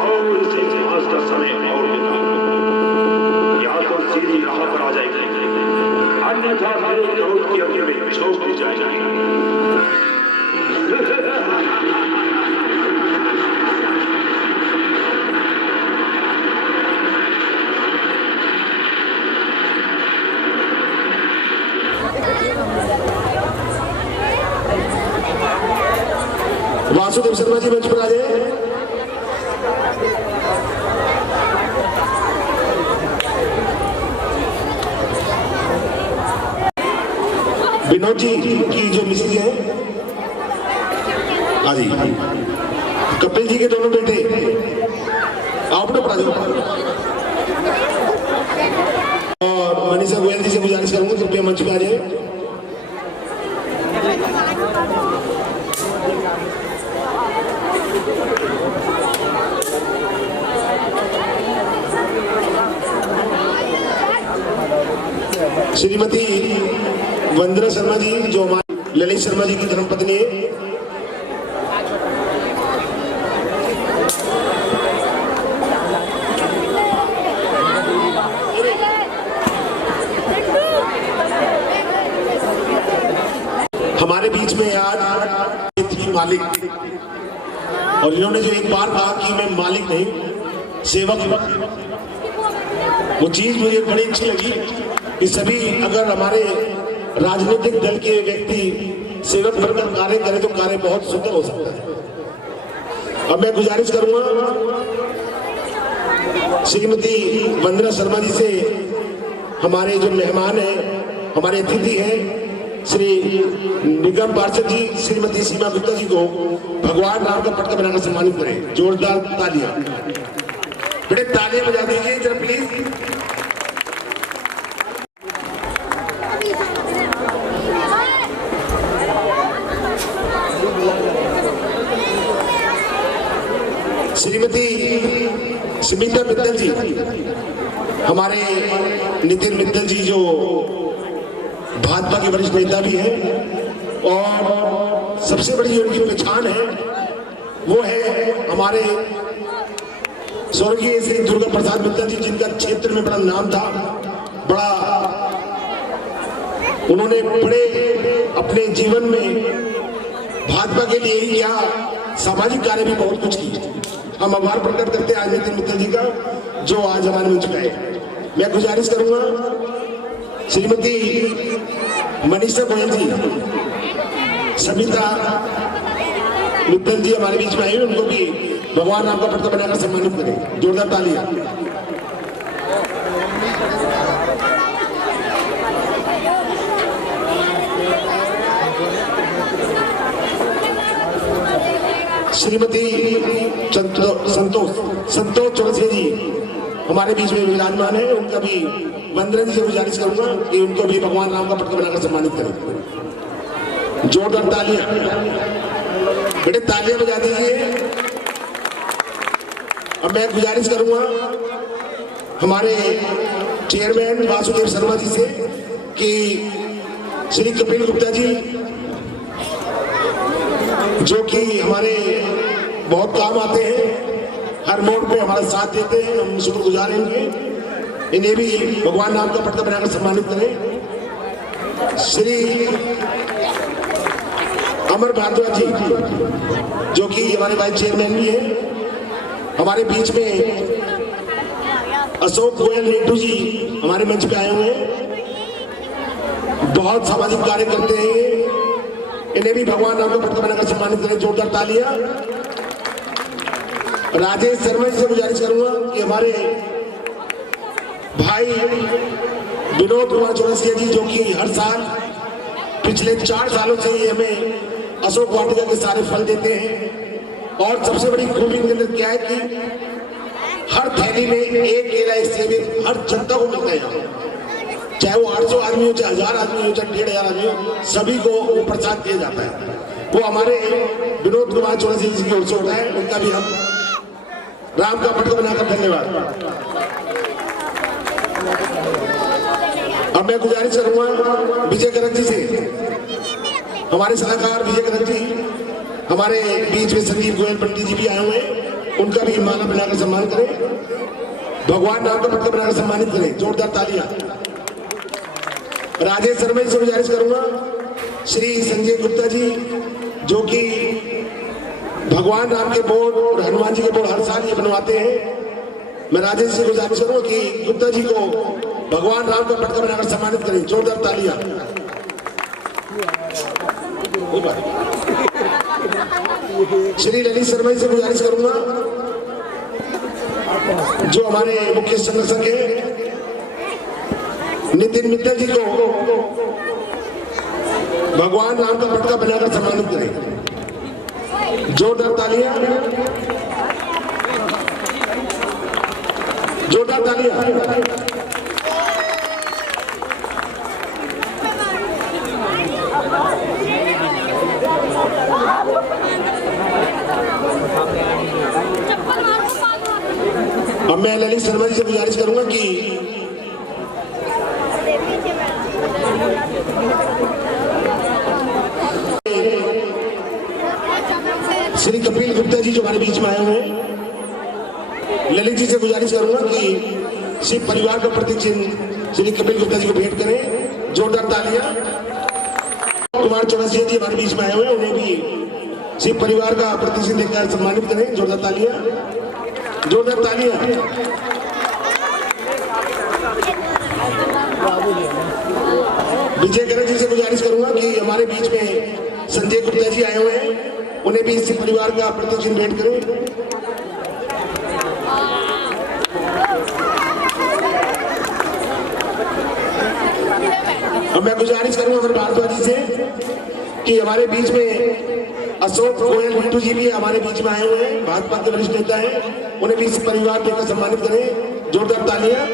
और इसे इतिहास का समय और देता हूँ, या तो सीधी राह पर आ जाएगी, अन्यथा मेरे क्रोध की अग्नि में झोंक दी जाएगी। वासुदेव शर्मा जी मंच पर आ जाए। विनोद जी की जो मिस्त्री है, हाँ जी, कपिल जी के दोनों बेटे आप लोग पढ़ा जाओ। और मनीषा गोयल जी से गुजारिश करूंगा कृपया मंच पे आ जाए। श्रीमती वंदना शर्मा जी जो हमारे ललित शर्मा जी की धर्मपत्नी है, हमारे बीच में आज थी मालिक, और इन्होंने जो एक बार कहा कि मैं मालिक नहीं सेवक हूं, वो चीज मुझे बड़ी अच्छी लगी कि सभी अगर हमारे राजनीतिक दल के व्यक्ति सेवक बनकर कार्य करें तो कार्य बहुत सुंदर हो सकता है। अब मैं गुजारिश करूंगा श्रीमती वंदना शर्मा जी से, हमारे जो मेहमान हैं, हमारे अतिथि हैं श्री निगम पार्षद जी श्रीमती सीमा गुप्ता जी को भगवान राम का पटका बनाकर सम्मानित करें। जोरदार तालियां, बड़े तालियां बजा दीजिए जरा प्लीज। श्रीमती स्मिता मित्तल जी, हमारे नितिन मित्तल जी जो भाजपा के वरिष्ठ नेता भी हैं, और सबसे बड़ी उनकी पहचान है वो है हमारे स्वर्गीय श्री दुर्गा प्रसाद मित्तल जी, जिनका क्षेत्र में बड़ा नाम था, बड़ा उन्होंने बड़े अपने जीवन में भाजपा के लिए ही किया, सामाजिक कार्य भी बहुत कुछ किए। हम आभार प्रकट करते हैं आज नितिन मित्तल जी का, जो आज हमारे मंच पे आए। मैं गुजारिश करूंगा श्रीमती मनीषा गोयल जी, सविता मित्तल जी हमारे बीच में आए, उनको भी भगवान राम का पटका बनाकर सम्मानित करें। जोरदार तालियां। श्रीमती संतोष चौरसिया जी हमारे बीच में विराजमान है, उनका भी वंदना जी से गुजारिश करूंगा कि उनको भी भगवान राम का पटका बनाकर सम्मानित करें। जोरदार तालियां, बेटे तालियां बजा दीजिए। अब मैं गुजारिश करूंगा हमारे चेयरमैन वासुदेव शर्मा जी से कि श्री कपिल गुप्ता जी जो कि हमारे बहुत काम आते हैं, हर मोड़ पे हमारा साथ देते हैं, हम शुक्रगुजार हैं इनके। इन्हें भी भगवान नाम का पटका बनाकर सम्मानित करें। श्री अमर भारद्वाज जी जो कि हमारे वाइस चेयरमैन भी हैं, हमारे बीच में अशोक गोयल नेटू जी हमारे मंच पे आए हुए हैं, बहुत सामाजिक कार्य करते हैं ये। इन्हें भी भगवान नाम का पटका बनाकर सम्मानित करें, जोरदार तालियां। राजेश शर्मा जी से गुजारिश करूंगा कि हमारे भाई विनोद कुमार चौरसिया जी जो कि हर साल पिछले 4 सालों से ये हमें अशोक वाटिका के सारे फल देते हैं। और सबसे बड़ी खूबी इनके अंदर क्या है कि हर थैली में एक केला एक सेब हर जनता को मिलता है यहाँ, चाहे वो 800 आदमी हो, चाहे 1000 आदमी हो, चाहे 1500 आदमी हो, सभी को वो प्रसाद दिया जाता है। वो हमारे विनोद कुमार चौरसिया जी की ओर से होता है, उनका भी हम राम का पटका बनाकर धन्यवाद। अब मैं गुजारिश करूंगा विजय करक जी से, हमारे सलाहकार विजय करक जी हमारे बीच में संदीप गोयल पंडित जी भी आए हुए हैं, उनका भी माला बनाकर सम्मान करें, भगवान नाम का पटका बनाकर सम्मानित करें, जोरदार तालियां। राजेश शर्मा जी से गुजारिश करूंगा श्री संजय गुप्ता जी जो कि भगवान राम के बोर्ड और हनुमान जी के बोर्ड हर साल ये बनवाते हैं। मैं राजेश से गुजारिश करूंगा कि गुप्ता जी को भगवान राम का पटका बनाकर सम्मानित करें, जोरदार तालियां। श्री ललित शर्मा जी से गुजारिश करूंगा जो हमारे मुख्य संरक्षक है नितिन मित्तल जी को भगवान राम का पटका बनाकर सम्मानित करें, जोरदार तालियां, जोरदार तालियां। अब मैं ललित शर्मा जी से गुजारिश करूंगा कि श्री कपिल गुप्ता जी जो हमारे बीच में आए हुए हैं, ललित जी से गुजारिश करूंगा कि शिव परिवार का प्रतीक चिन्ह श्री कपिल गुप्ता जी को भेंट करें, जोरदार तालियां। कुमार चौरसिया जी हमारे बीच में आए हुए हैं, उन्हें भी शिव परिवार का प्रतीक चिन्ह देकर सम्मानित करें, जोरदार तालियां, जोरदार तालियां। विजय करक जी से गुजारिश करूंगा कि हमारे बीच में संजय गुप्ता जी आए हुए हैं, उन्हें भी इसी परिवार का प्रतीक चिन्ह भेंट करें। अब मैं गुजारिश करूंगा अमर भारद्वाज जी से कि हमारे बीच में अशोक गोयल नेटू जी भी हमारे बीच में आए हुए हैं, भाजपा के वरिष्ठ नेता हैं, उन्हें भी इसी परिवार देकर सम्मानित करें, जोरदार तालियां।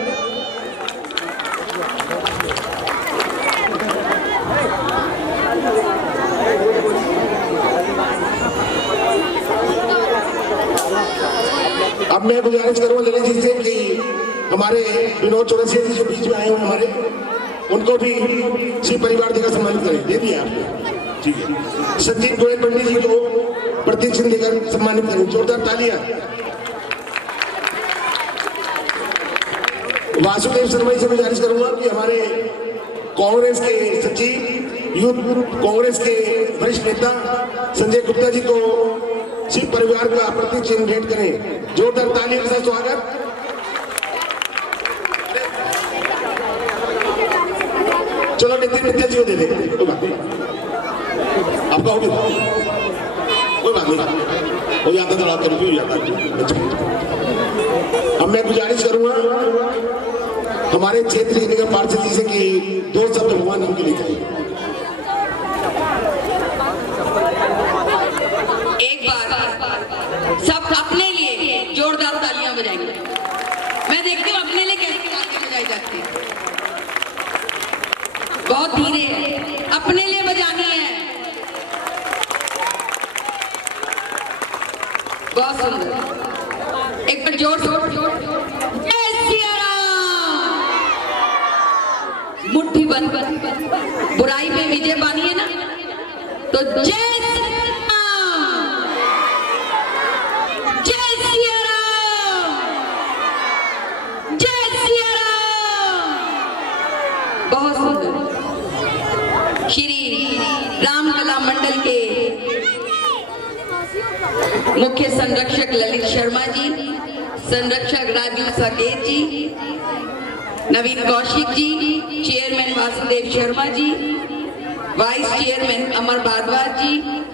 अब मैं गुजारिश करूंगा ललित जी से कि हमारे विनोद चौरसिया जी जो बीच में आए हुए हमारे, उनको भी श्री परिवार देकर सम्मानित करें, दे दिया आपको, ठीक है। संदीप गोयल पंडित जी को प्रतीक चिन्ह देकर सम्मानित करें, जोरदार तालियां। वासुदेव शर्मा जी से गुजारिश करूंगा कि हमारे कांग्रेस के सचिव, यूथ कांग्रेस के वरिष्ठ नेता संजय गुप्ता जी को शिव परिवार का प्रतीक चिन्ह भेंट करें, जोरदार तालियों के साथ स्वागत। चलो नितिन मित्तल जी को दे देंगे, कोई बात नहीं, आपका हो गया, कोई बात नहीं, हो जाता तो रात हो जाता है। अब मैं गुजारिश करूंगा हमारे क्षेत्रीय निगम पार्षद जी से कि 2 शब्द भगवान नाम के लिए कहें। एक बार सब अपने लिए जोरदार तालियां बजाएंगे। मैं देखती हूँ अपने लिए कैसे तालियां बजाई जाती है, बहुत धीरे है, अपने लिए बजानी है, बहुत सुंदर। एक बार जोर जोर जय सिया राम। मुट्ठी बंद कर, बुराई पे विजय पानी है ना, तो जय सिया राम, जय सिया राम। मुख्य संरक्षक ललित शर्मा जी, संरक्षक राजू साकेत जी, नवीन Kaushik ji, chairman Vasudev Sharma ji, vice chairman अमर भारद्वाज जी,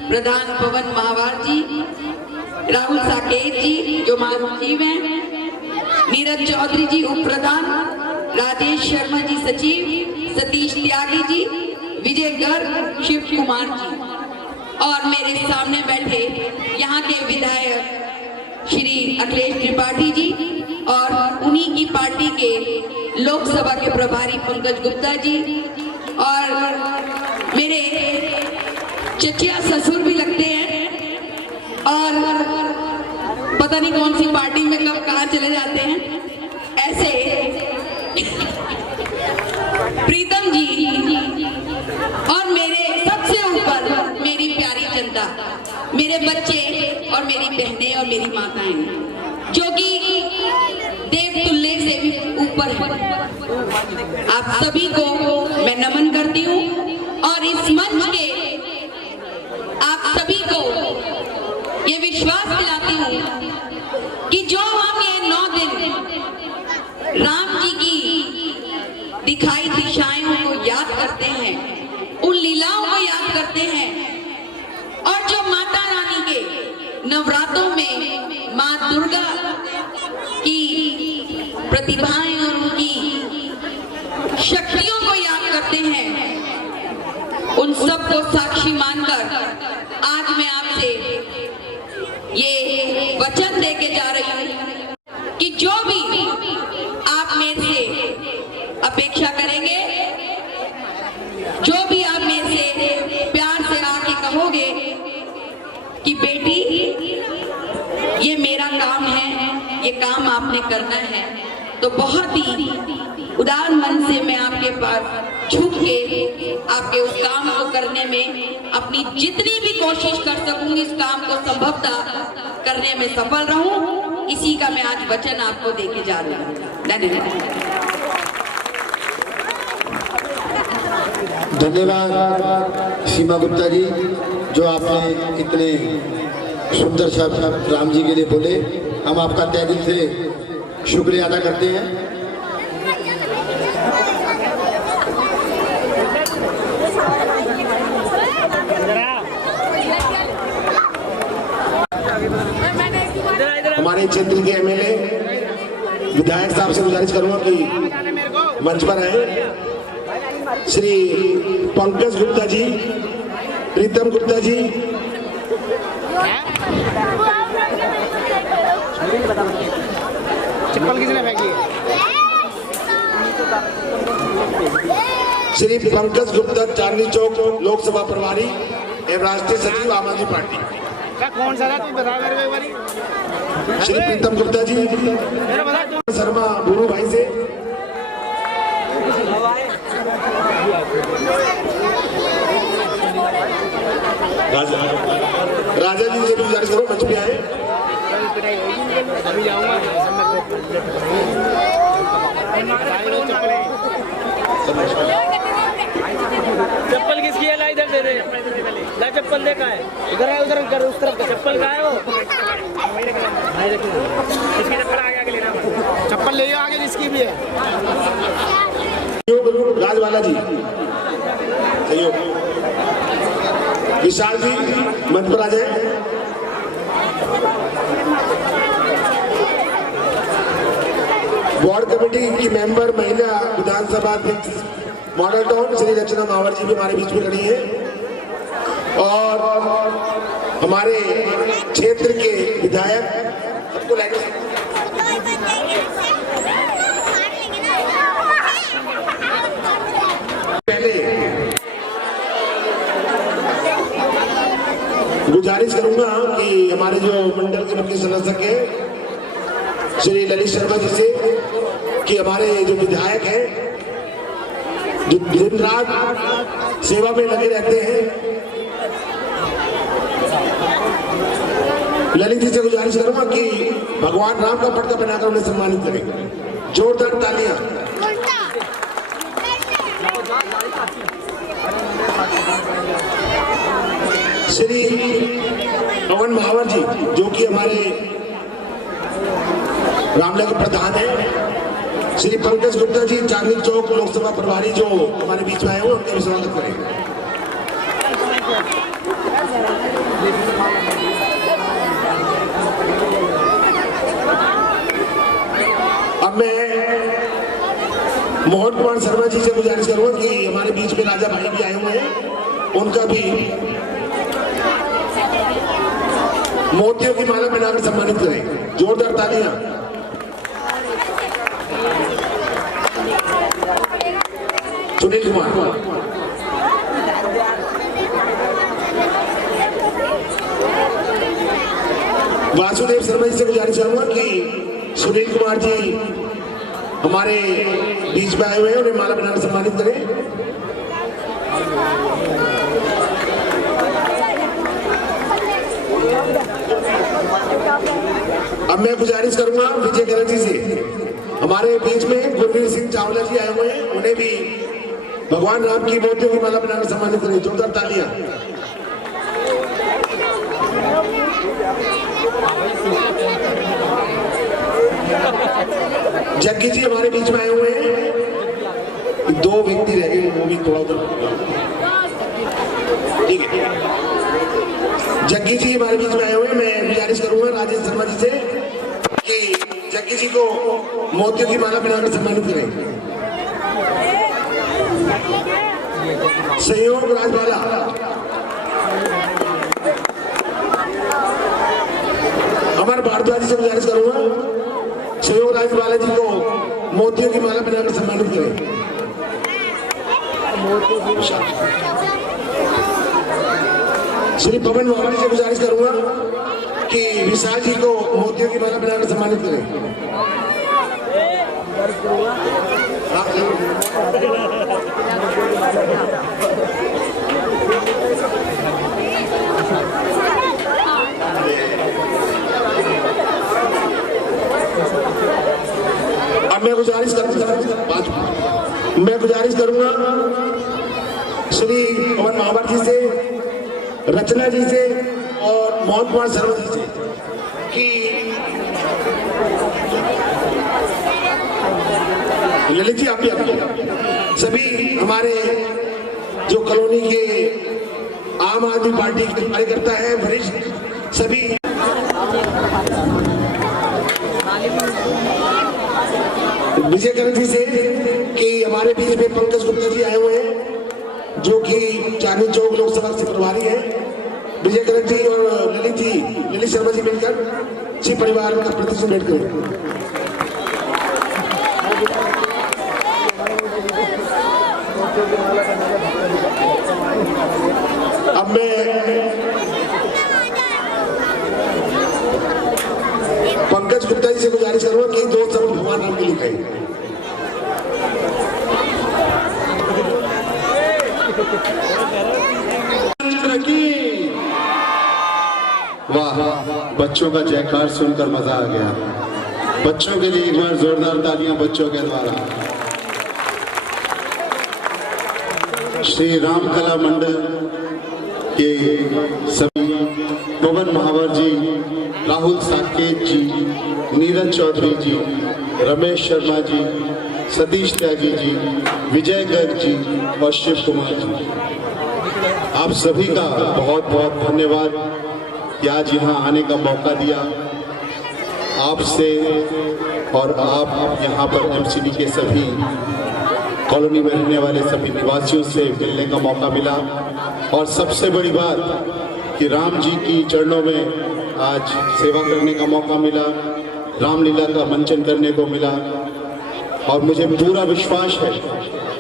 प्रधान पवन महावार जी, राहुल साकेत जी जो महासचिव हैं, नीरज चौधरी जी उप प्रधान, राजेश शर्मा जी सचिव, सतीश त्यागी जी, विजय गर्ग, शिव कुमार जी और मेरे सामने बैठे यहाँ के विधायक श्री अखिलेश त्रिपाठी जी और उन्हीं की पार्टी के लोकसभा के प्रभारी पंकज गुप्ता जी और मेरे चचिया ससुर भी लगते हैं और पता नहीं कौन सी पार्टी में कब कहाँ चले जाते हैं, ऐसे प्रीतम जी और मेरे सबसे ऊपर मेरी प्यारी जनता, मेरे बच्चे और मेरी बहनें और मेरी माताएं जो कि देवतुल्य से भी ऊपर है, आप सभी को मैं नमन करती हूँ और इस मंच के आप सभी को ये विश्वास दिलाती हूँ कि जो हम ये 9 दिन राम जी की दिखाई दिशाओं को याद करते हैं, उन लीलाओं को याद करते हैं और जो माता रानी के नवरात्रों में माँ दुर्गा की प्रतिभाएं और उनकी शक्तियों को याद करते हैं, उन सबको साक्षी मानकर आज मैं आपसे ये वचन देके जा रही हूँ कि जो भी आप मेरे से अपेक्षा करेंगे, जो भी आप मेरे से प्यार से आके कहोगे कि बेटी ये मेरा काम है, ये काम आपने करना है, तो बहुत ही उदार मन से मैं आपके पास झुक के आपके उस काम को करने में अपनी जितनी भी कोशिश कर सकूंगी, इस काम को संभवतः करने में सफल रहूं, इसी का मैं आज वचन आपको देके जा रही हूँ। धन्यवाद सीमा गुप्ता जी, जो आपने इतने सुंदर शब्द राम जी के लिए बोले। हम आपका तहे दिल से शुक्रिया अदा करते हैं। हमारे क्षेत्र के एमएलए विधायक साहब से गुजारिश करूंगा कि मंच पर आए। श्री पंकज गुप्ता जी, प्रीतम गुप्ता जी, चप्पल किसने फेंकी है? श्री पंकज गुप्ता, चांदनी चौक लोकसभा प्रभारी एवं राष्ट्रीय सचिव आम आदमी पार्टी। कौन सा था तुम बता मेरे को एक बारी। श्री प्रीतम गुप्ता जी, शर्मा गुरु भाई से, राजा जी से भी गुजारिश करो मंच पे आए। अभी जाऊंगा चप्पल किसकी है? ला इधर दे दे, ला चप्पल देखा है, उधर है, उधर कर, उस तरफ चप्पल कहाँ है? वो चप्पल ले आगे, जिसकी भी है। राजवाला जी सहयोग, विशाल जी मंच पर आ जाए। वार्ड कमेटी की मेंबर महिला विधानसभा अध्यक्ष मॉडल टाउन श्री रचना मावर जी भी हमारे बीच में खड़ी है और हमारे क्षेत्र के विधायक सबको पहले गुजारिश करूंगा कि हमारे जो मंडल के मुख्य सदस्य हैं श्री ललित शर्मा जी से कि हमारे जो विधायक हैं जो दिन रात सेवा में लगे रहते हैं, ललित जी से गुजारिश करूंगा कि भगवान राम का पटका बनाकर उन्हें सम्मानित करें। जोरदार तालियां। श्री पवन महावर जी जो कि हमारे रामलला के प्रधान है, श्री पंकज गुप्ता जी चांदनी चौक लोकसभा प्रभारी जो हमारे बीच में आए हुए, उनका भी स्वागत करें। अब मैं मोहन कुमार शर्मा जी से गुजारिश करूंगा कि हमारे बीच में राजा भाई भी आए हुए हैं, उनका भी मोतियों की माला पहनाकर सम्मानित करें। जोरदार तालियां। सुनील कुमार, वासुदेव शर्मा जी से गुजारिश करूंगा कि सुनील कुमार जी हमारे बीच में आए हुए हैं, उन्हें माला पहनाकर सम्मानित करें। अब मैं गुजारिश करूंगा विजय करण जी से, हमारे बीच में गुरवीर सिंह चावला जी आए हुए हैं, उन्हें भी भगवान राम की मूर्तियों की माला बनाकर सम्मानित करें। जोरदार तालियां। जग्गी जी हमारे बीच में आए हुए हैं, दो व्यक्ति रह गए, वो भी थोड़ा उधर, ठीक है। जग्गी जी हमारे बीच में आए हुए हैं, मैं गुजारिश करूंगा राजेश शर्मा जी से कि जग्गी जी को मोतियों की माला बनाकर सम्मानित करें। सहयोग राजबाला, अमर भारद्वाज जी से गुजारिश करूंगा सहयोग राजबाला जी को मोतियों की माला बनाकर सम्मानित करें। श्री पवन महावर जी से गुजारिश करूंगा कि विशाल जी को मोतियों की माला बनाकर सम्मानित करें। अब मैं गुजारिश करूंगा श्री पवन महावर जी से, रचना जी से और मोहन कुमार शर्मा जी से कि ललित जी आप भी सभी हमारे जो कॉलोनी के आम आदमी पार्टी के कार्यकर्ता है, वरिष्ठ सभी विजय करण जी से कि हमारे बीच में पंकज गुप्ता जी आए हुए हैं जो कि चांदनी चौक लोकसभा से प्रभारी है। विजय करण जी और ललित शर्मा जी मिलकर श्री परिवार का प्रतिष्ठित भेंट करें। अब मैं पंकज गुप्ता जी से गुजारिश करूंगा कि दो शब्द भगवान राम के लिए कहें। वाह, बच्चों का जयकार सुनकर मजा आ गया। बच्चों के लिए एक बार जोरदार तालियां बच्चों के द्वारा। श्री राम कला मंडल के सभी पवन महावर जी, राहुल साकेत जी, नीरज चौधरी जी, रमेश शर्मा जी, सतीश त्यागी जी, विजय गर्ग जी और शिव कुमार जी, आप सभी का बहुत बहुत धन्यवाद कि आज यहाँ आने का मौका दिया। आपसे और आप यहाँ पर एमसीडी के सभी कॉलोनी में रहने वाले सभी निवासियों से मिलने का मौका मिला। और सबसे बड़ी बात कि राम जी की चरणों में आज सेवा करने का मौका मिला, रामलीला का मंचन करने को मिला। और मुझे पूरा विश्वास है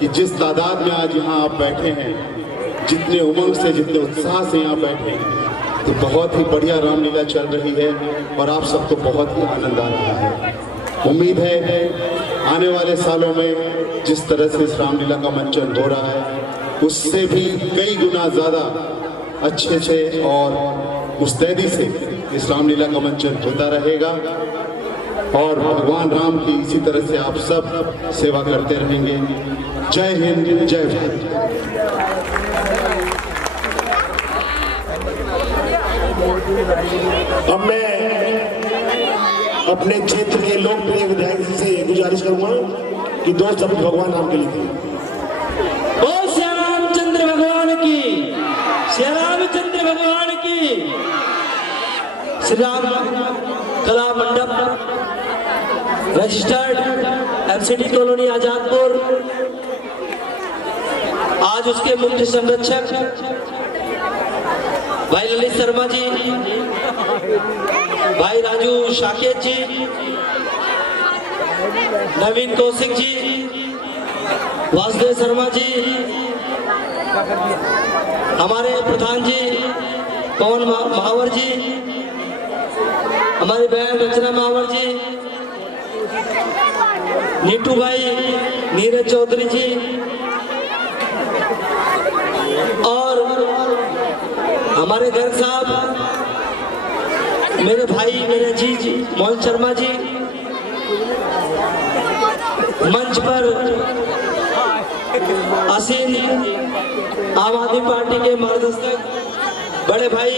कि जिस तादाद में आज यहाँ आप बैठे हैं, जितने उमंग से, जितने उत्साह से यहाँ बैठे हैं, तो बहुत ही बढ़िया रामलीला चल रही है और आप सबको बहुत ही आनंद आ रहा है। उम्मीद है आने वाले सालों में जिस तरह से इस रामलीला का मंचन हो रहा है, उससे भी कई गुना ज़्यादा अच्छे से और मुस्तैदी से इस रामलीला का मंचन होता रहेगा और भगवान राम की इसी तरह से आप सब सेवा करते रहेंगे। जय हिंद, जय भारत। अब मैं अपने क्षेत्र के लोकप्रिय विधायक जी से गुजारिश करूंगा कि 2 शब्द भगवान राम के लिए। ओ श्री रामचंद्र भगवान की, श्री रामचंद्र भगवान की। श्री राम कला मंडप रजिस्टर्ड एमसीडी कॉलोनी आजादपुर, आज उसके मुख्य संरक्षक भाई ललित शर्मा जी, भाई राजू साकेत जी, नवीन कौशिक जी, वासुदेव शर्मा जी, हमारे प्रधान जी पवन महावर जी, हमारी बहन रचना महावर जी, नीटू भाई, नीरज चौधरी जी, और हमारे गर्ग साहब, मेरे भाई, मेरे जी मोहन शर्मा जी, मंच पर आसीन आम आदमी पार्टी के मार्गदर्शक बड़े भाई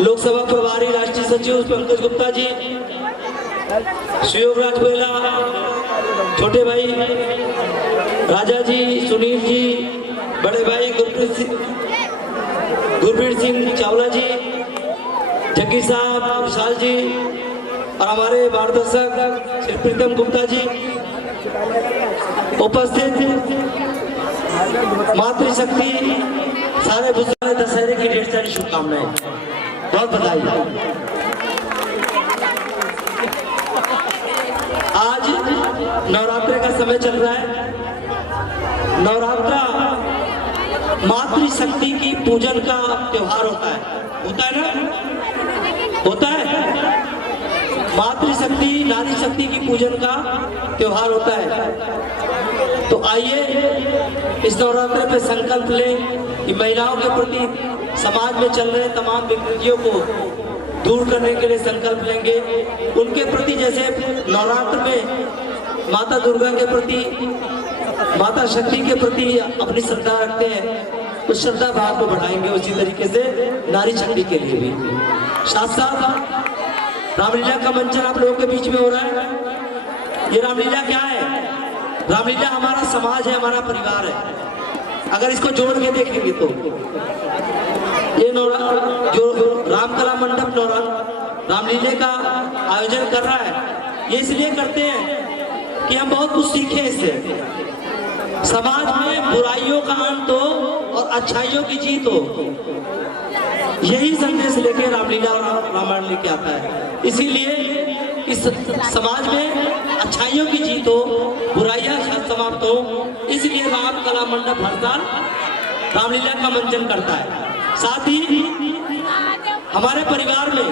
लोकसभा प्रभारी राष्ट्रीय सचिव पंकज गुप्ता जी, सुयोग राजबेला, छोटे भाई राजा जी, सुनील जी, बड़े भाई गुरप्रीत सिंह चावला जी, जग्गी साहब, विशाल जी, और हमारे मार्गदर्शक श्री प्रीतम गुप्ता जी, उपस्थित मातृशक्ति सारे बुजुर्ग दशहरे की ढेर सारी शुभकामनाएं, बहुत बधाई। आज नवरात्रि का समय चल रहा है। नवरात्रा मातृशक्ति की पूजन का त्योहार होता है ना, होता है। मातृशक्ति नारी शक्ति की पूजन का त्योहार होता है। तो आइए इस नवरात्र पे संकल्प लें कि महिलाओं के प्रति समाज में चल रहे तमाम विकृतियों को दूर करने के लिए संकल्प लेंगे। उनके प्रति जैसे नवरात्र में माता दुर्गा के प्रति, माता शक्ति के प्रति अपनी श्रद्धा रखते हैं, उस श्रद्धा भाव को बढ़ाएंगे। उसी तरीके से नारी शक्ति के लिए भी साथ साथ रामलीला का मंचन आप लोगों के बीच में हो रहा है। ये रामलीला क्या है? रामलीला हमारा समाज है, हमारा परिवार है। अगर इसको जोड़ के देखेंगे तो ये जो रामकला मंडप रामलीला का आयोजन कर रहा है, ये इसलिए करते हैं कि हम बहुत कुछ सीखें इससे। समाज में बुराइयों का अंत हो और अच्छाइयों की जीत हो, यही संदेश लेके रामलीला और रामायण लेके आता है। इसीलिए इस समाज में अच्छाइयों की जीत हो, बुराइयां समाप्त हो, इसलिए राम कला मंडप हर साल रामलीला का मंचन करता है। साथ ही हमारे परिवार में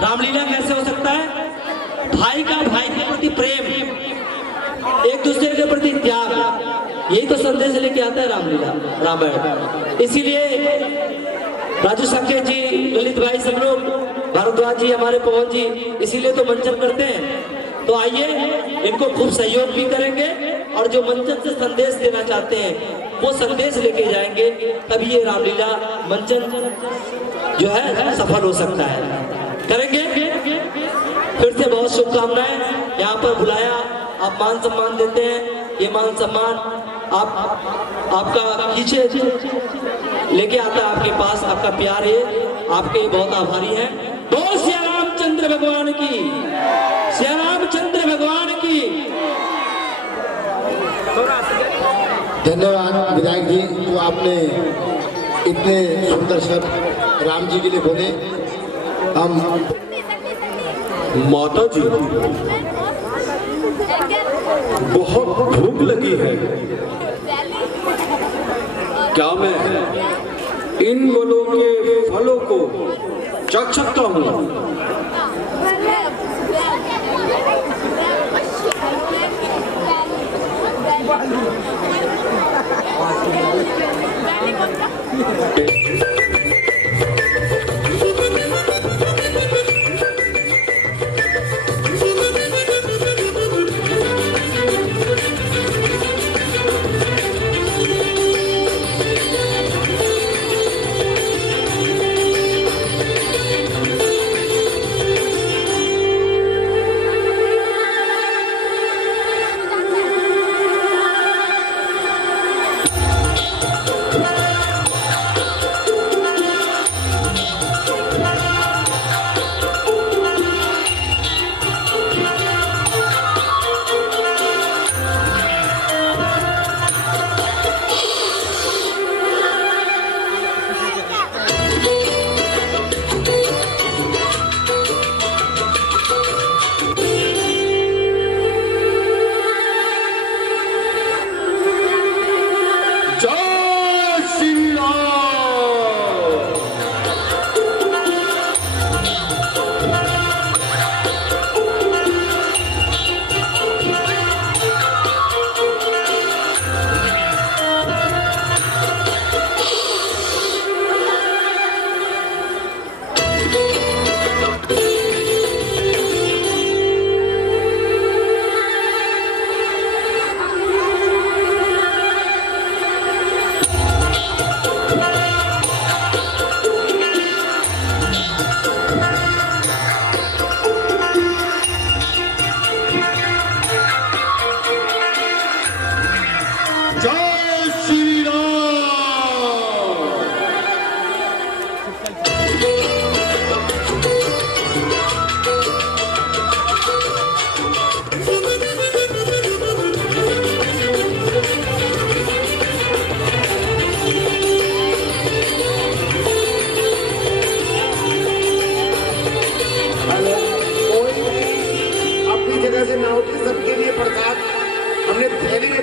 रामलीला कैसे हो सकता है? भाई का भाई के प्रति प्रेम, एक दूसरे के प्रति त्याग, यही तो संदेश लेके आता है रामलीला रामायण। इसीलिए राजू साकेत जी, ललित भाई, सब लोग, भारद्वाज जी, हमारे पवन जी, इसीलिए तो मंचन करते हैं। तो आइए इनको खूब सहयोग भी करेंगे और जो मंचन से संदेश देना चाहते हैं वो संदेश लेके जाएंगे, तभी ये रामलीला मंचन जो है सफल हो सकता है। करेंगे। फिर से बहुत शुभकामनाएं। यहाँ पर बुलाया, आप मान सम्मान देते हैं, ये मान सम्मान आपका खींचे लेके आता है आपके पास, आपका प्यार है, आपके बहुत आभारी हैं। बोल श्री रामचंद्र भगवान की, श्री रामचंद्र भगवान की। धन्यवाद विधायक जी, जो आपने इतने सुंदर शब्द राम जी के लिए बोले। हम माता जी, बहुत भूख लगी है, क्या मैं इन वनों के फलों को चख सकता हूँ?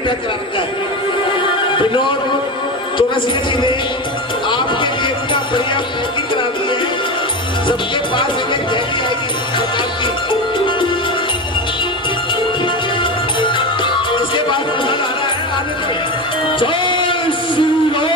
पैक करा रखा है। विनोद चौरसिया जी ने आपके लिए इतना बढ़िया पैकिंग करा दी है, सबके पास एक थैली आएगी प्रकार की। इसके बाद आ रहा है, आने दो। जय श्री राम।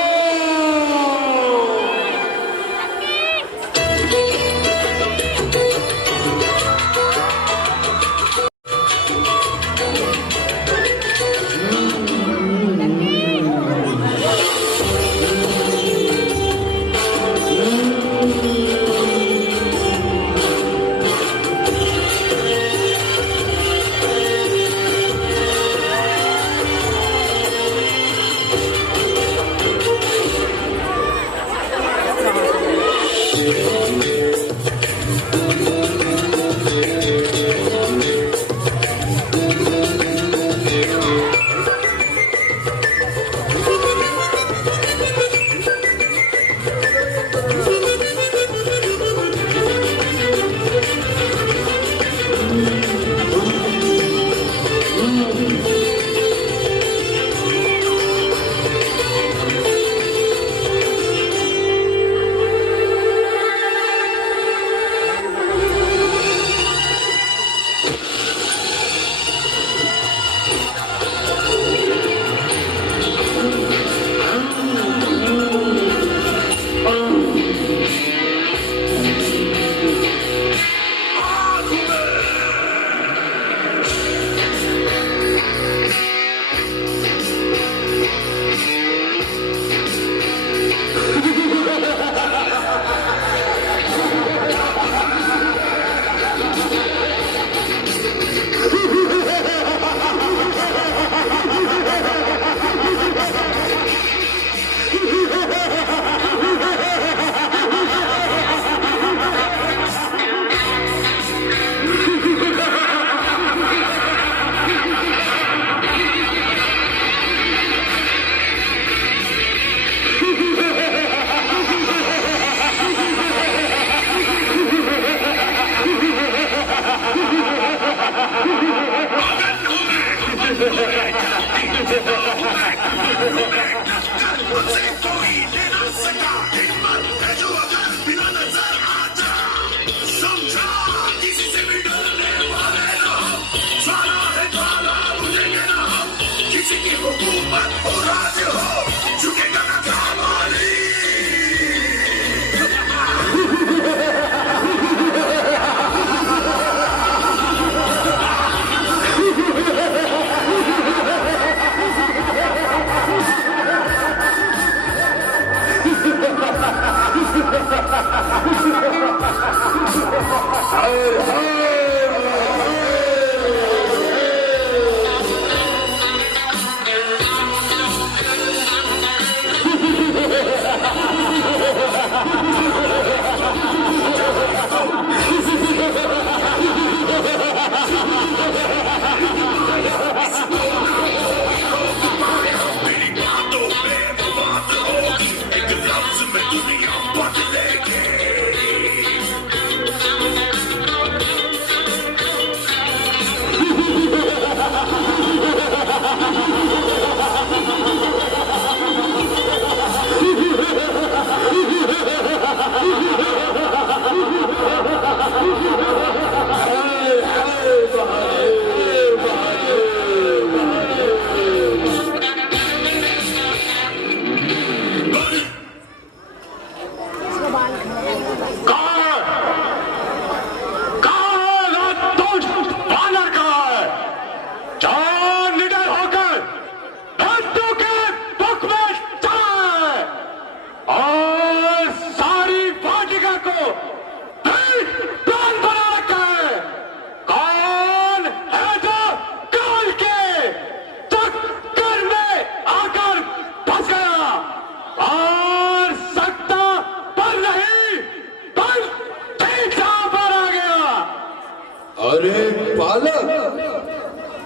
अरे बालक,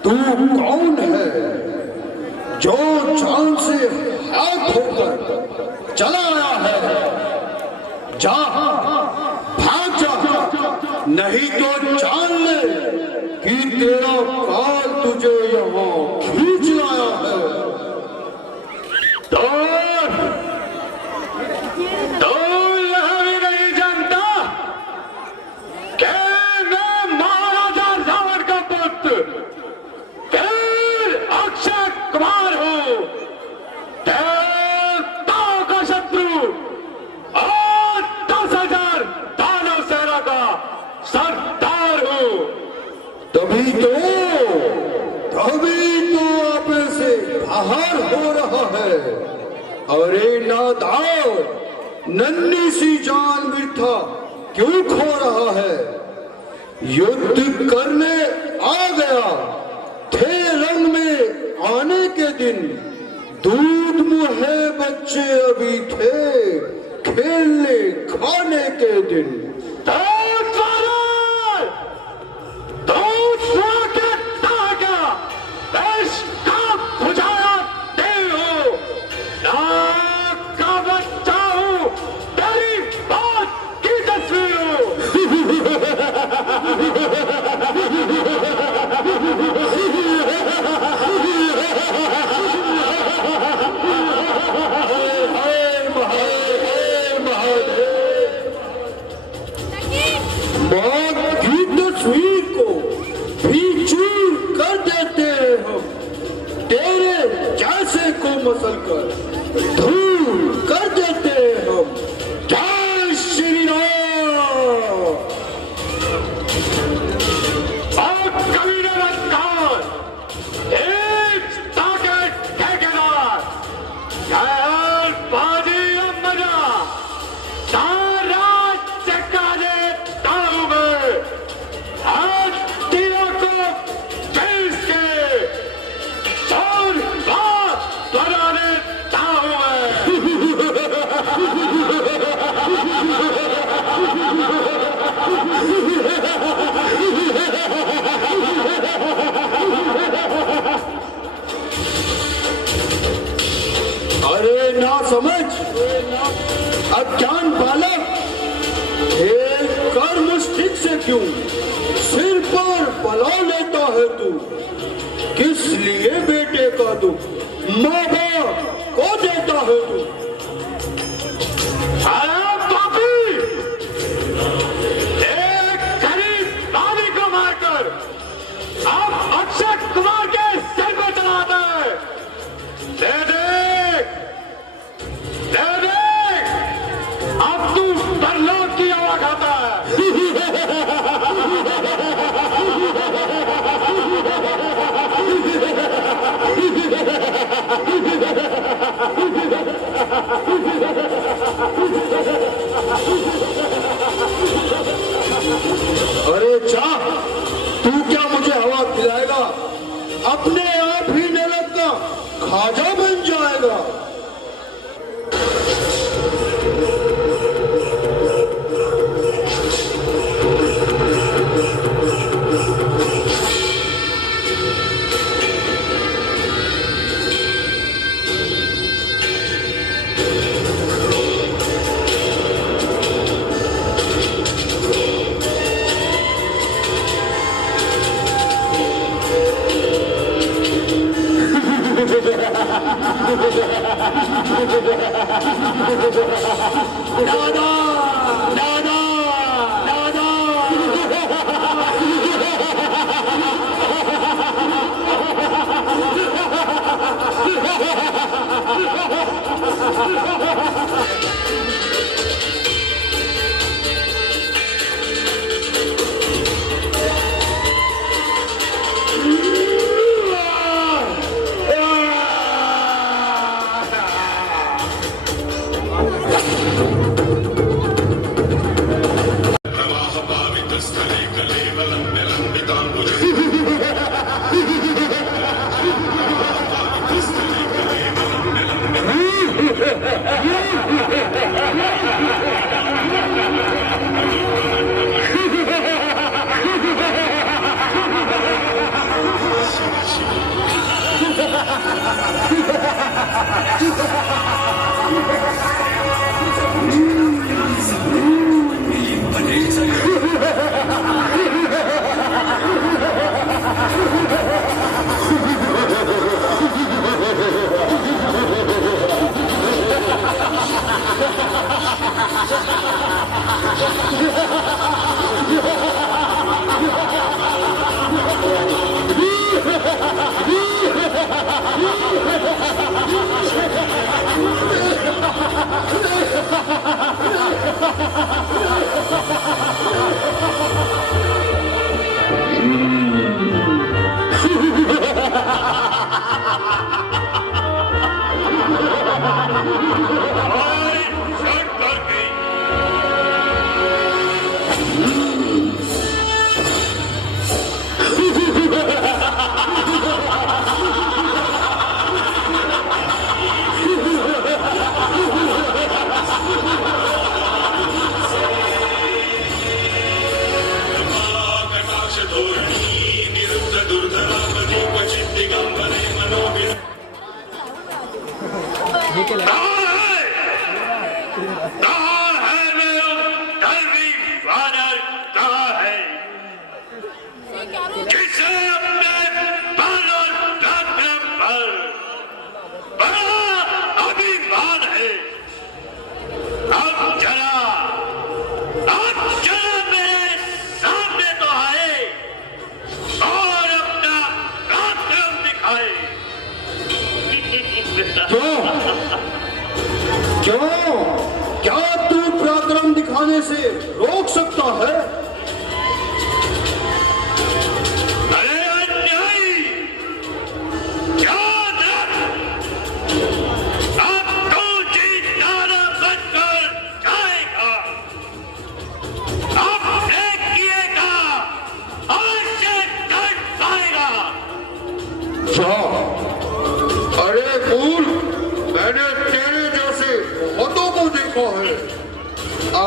तू कौन है जो जान से हाथ धोकर चला आया है? जा, भाग जा, नहीं तो जान ले कि तेरा काल तुझे यहाँ खींच लाया है। कि मैं महाराजा रावण का पुत्र फिर अक्षय कुमार हूं, देवताओं का शत्रु और 10,000 दानव सेना का सरदार हूं। तभी तो आप से बाहर हो रहा है। अरे नादान, नन्ही सी जान वृथा क्यों खो रहा है? युद्ध करने आ गया थे रंग में आने के दिन, दूध मुहे बच्चे अभी थे खेलने खाने के दिन। मसल कर धूल कर देते हम। जय श्री राम। अरे ना समझ अज्ञान बालक, कर्म ठीक से क्यों सिर पर बला लेता है तू? किस लिए बेटे का दुख माँ बाप को देता है तू? अक्षय कुमार के सिर पे चढ़ाता है। दे देख, अब तू परलोक की हवा खाता है।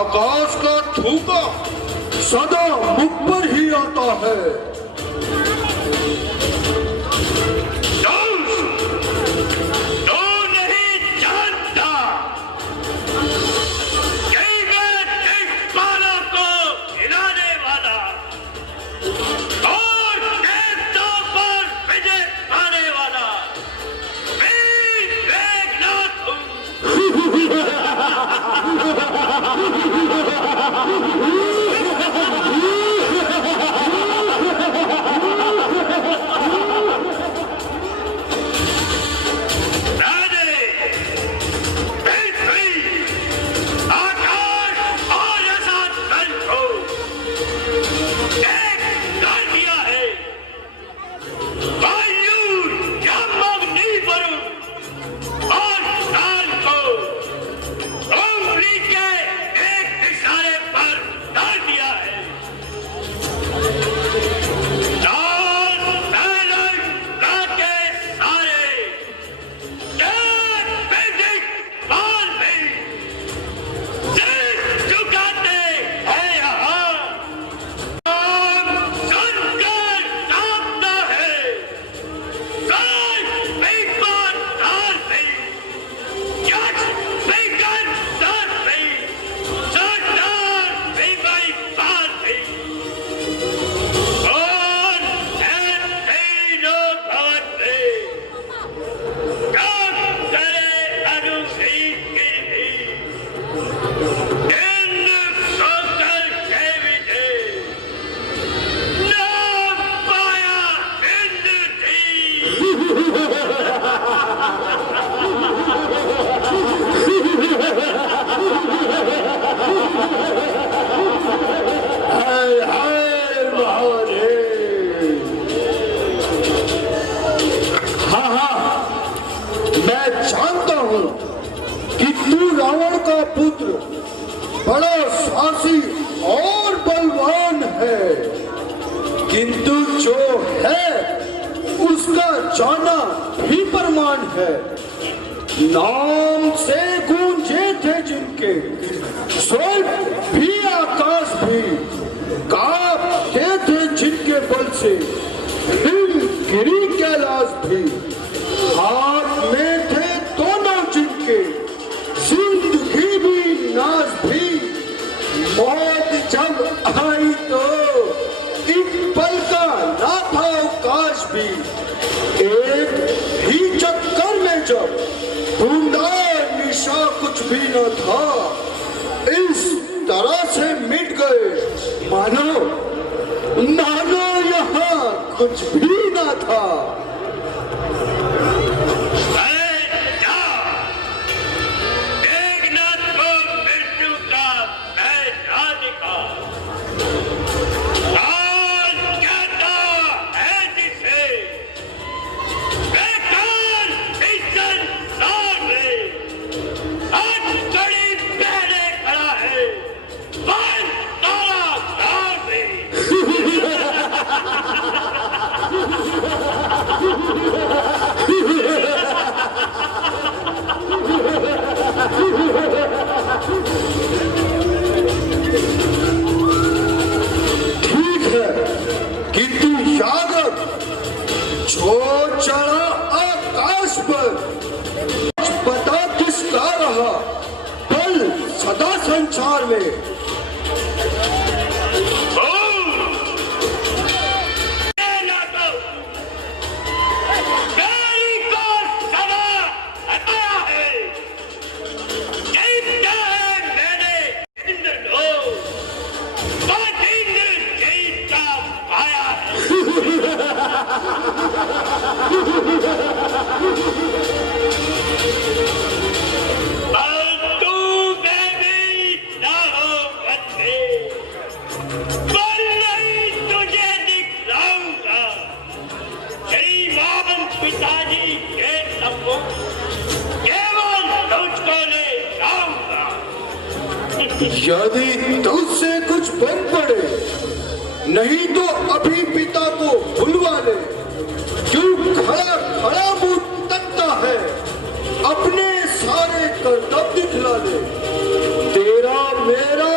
आकाश का थूका सदा मुख पर ही आता है। पुत्र बड़ा साहसी और बलवान है, किंतु जो है उसका जाना भी प्रमाण है। नाम से गूंजे थे जिनके स्वर्ग भी आकाश भी, कांपते थे जिनके बल से गिरी कैलाश भी। हाथ में थे दोनों जिनके जिंदगी भी नाज भी, मौत जब आई तो एक पल का ना था अवकाश भी। एक ही चक्कर में जब ढूंढा निशा कुछ भी न था, इस तरह से मिट गए मानो मानो यहाँ कुछ भी न था। ठीक है, किंतु यादव जो चढ़ा आकाश पर पता किसका रहा बल सदा संसार में। यदि तुझसे कुछ बन पड़े नहीं तो अभी पिता को बुलवा ले, क्यों खड़ा खड़ा मुंह तकता है, अपने सारे कर्तव्य दिखला दे। तेरा मेरा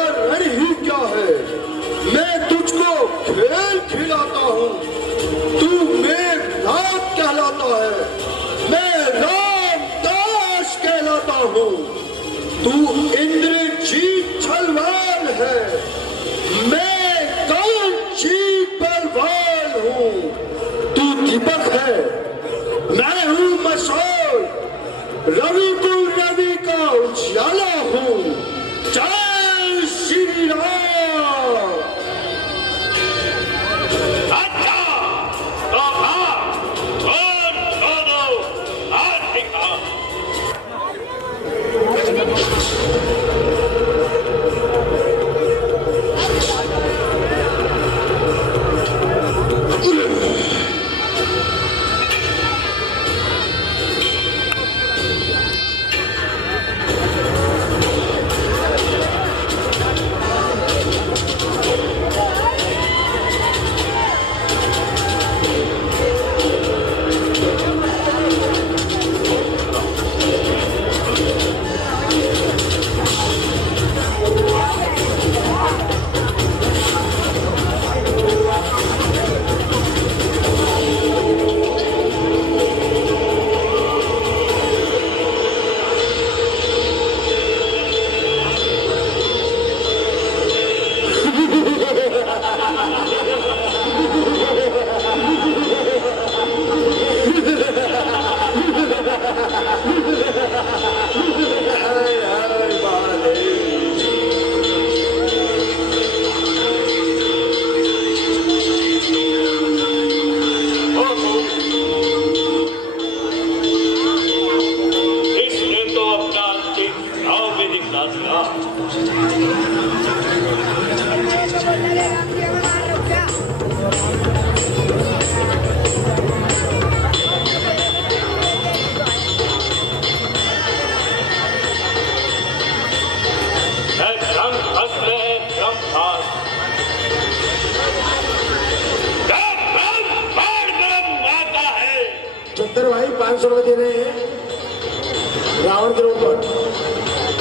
छोड़ के दे रहे हैं रावण के रूप पर,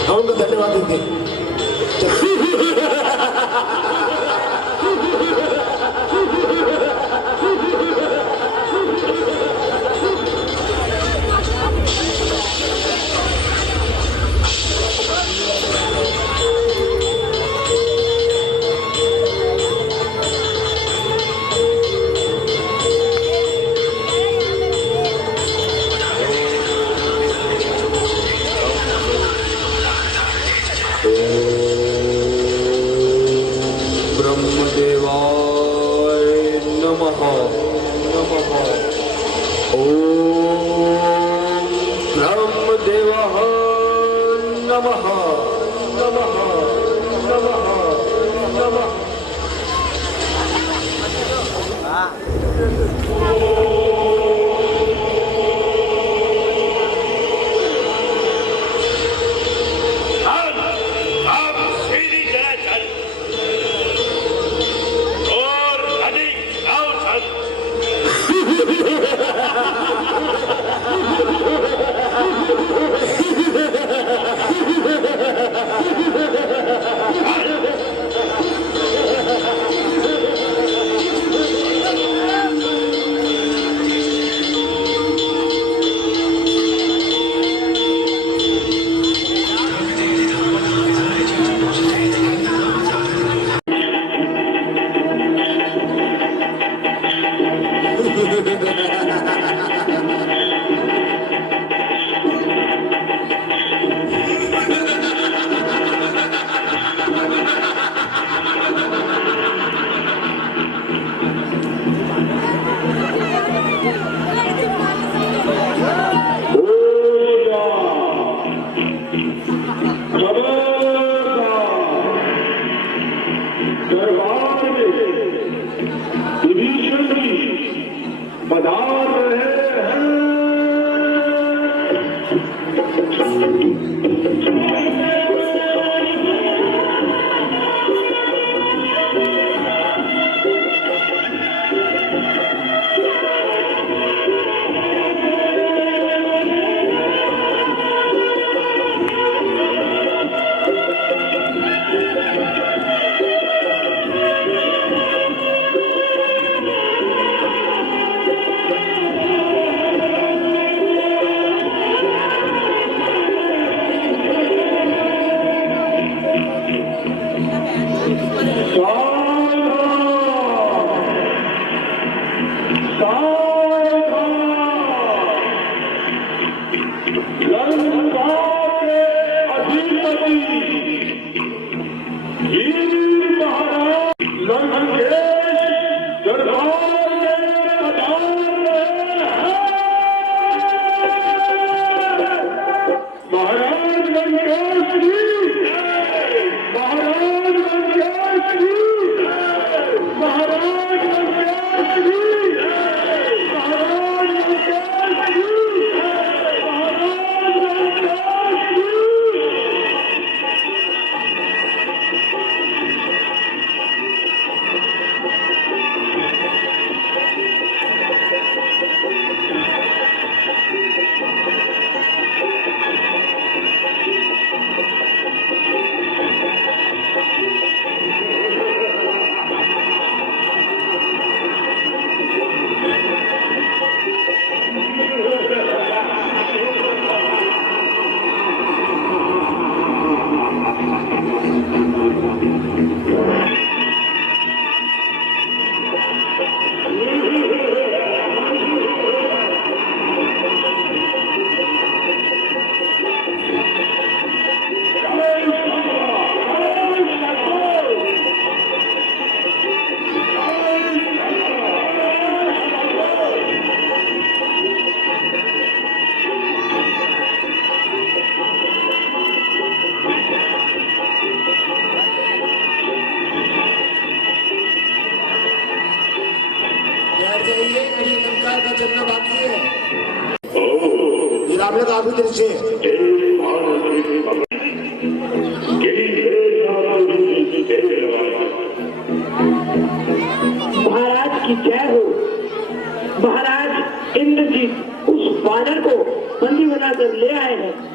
हम उनको धन्यवाद देते हैं। महाराज की जय हो। महाराज इंद्रजीत उस वानर को बंदी बनाकर ले आए हैं।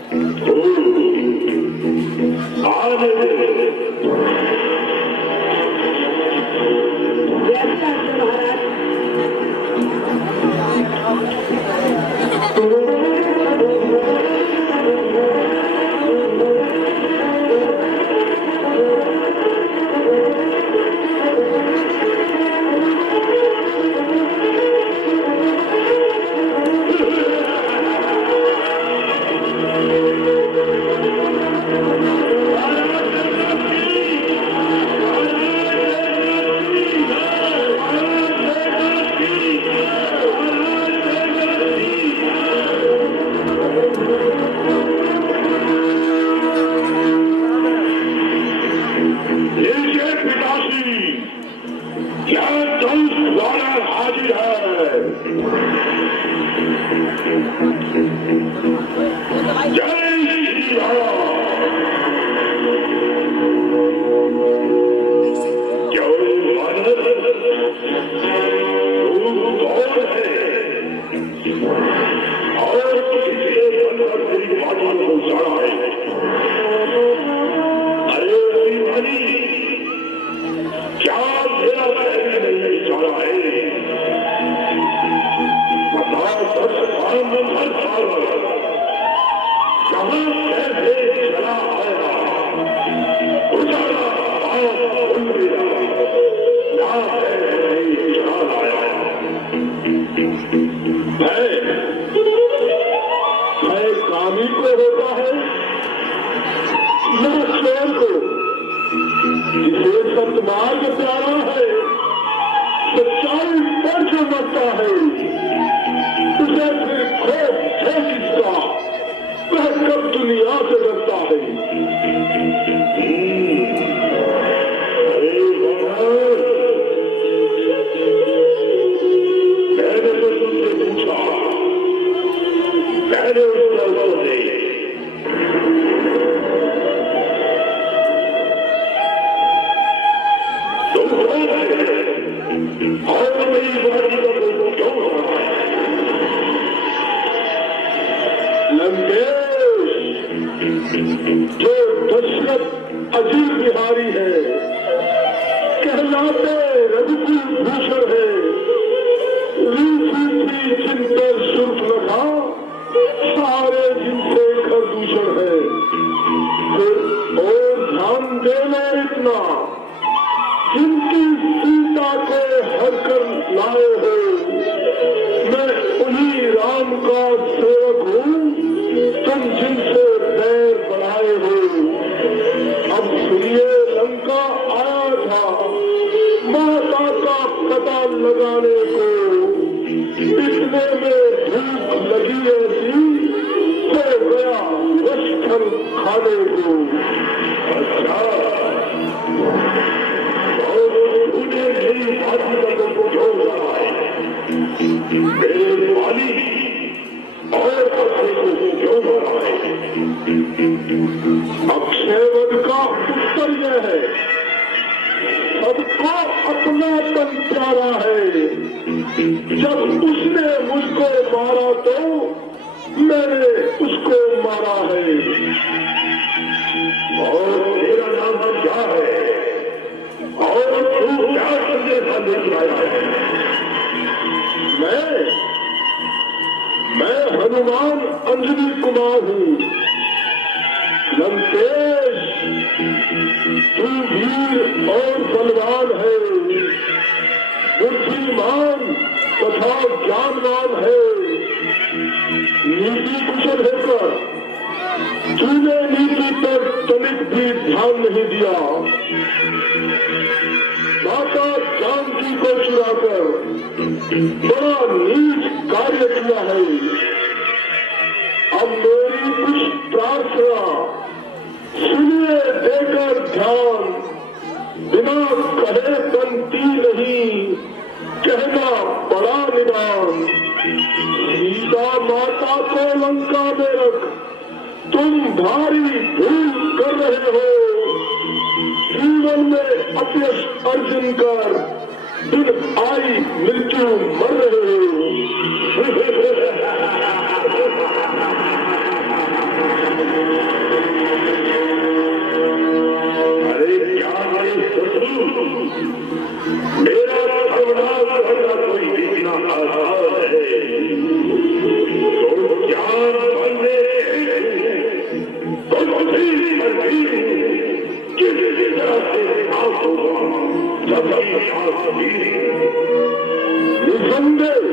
निसंदेह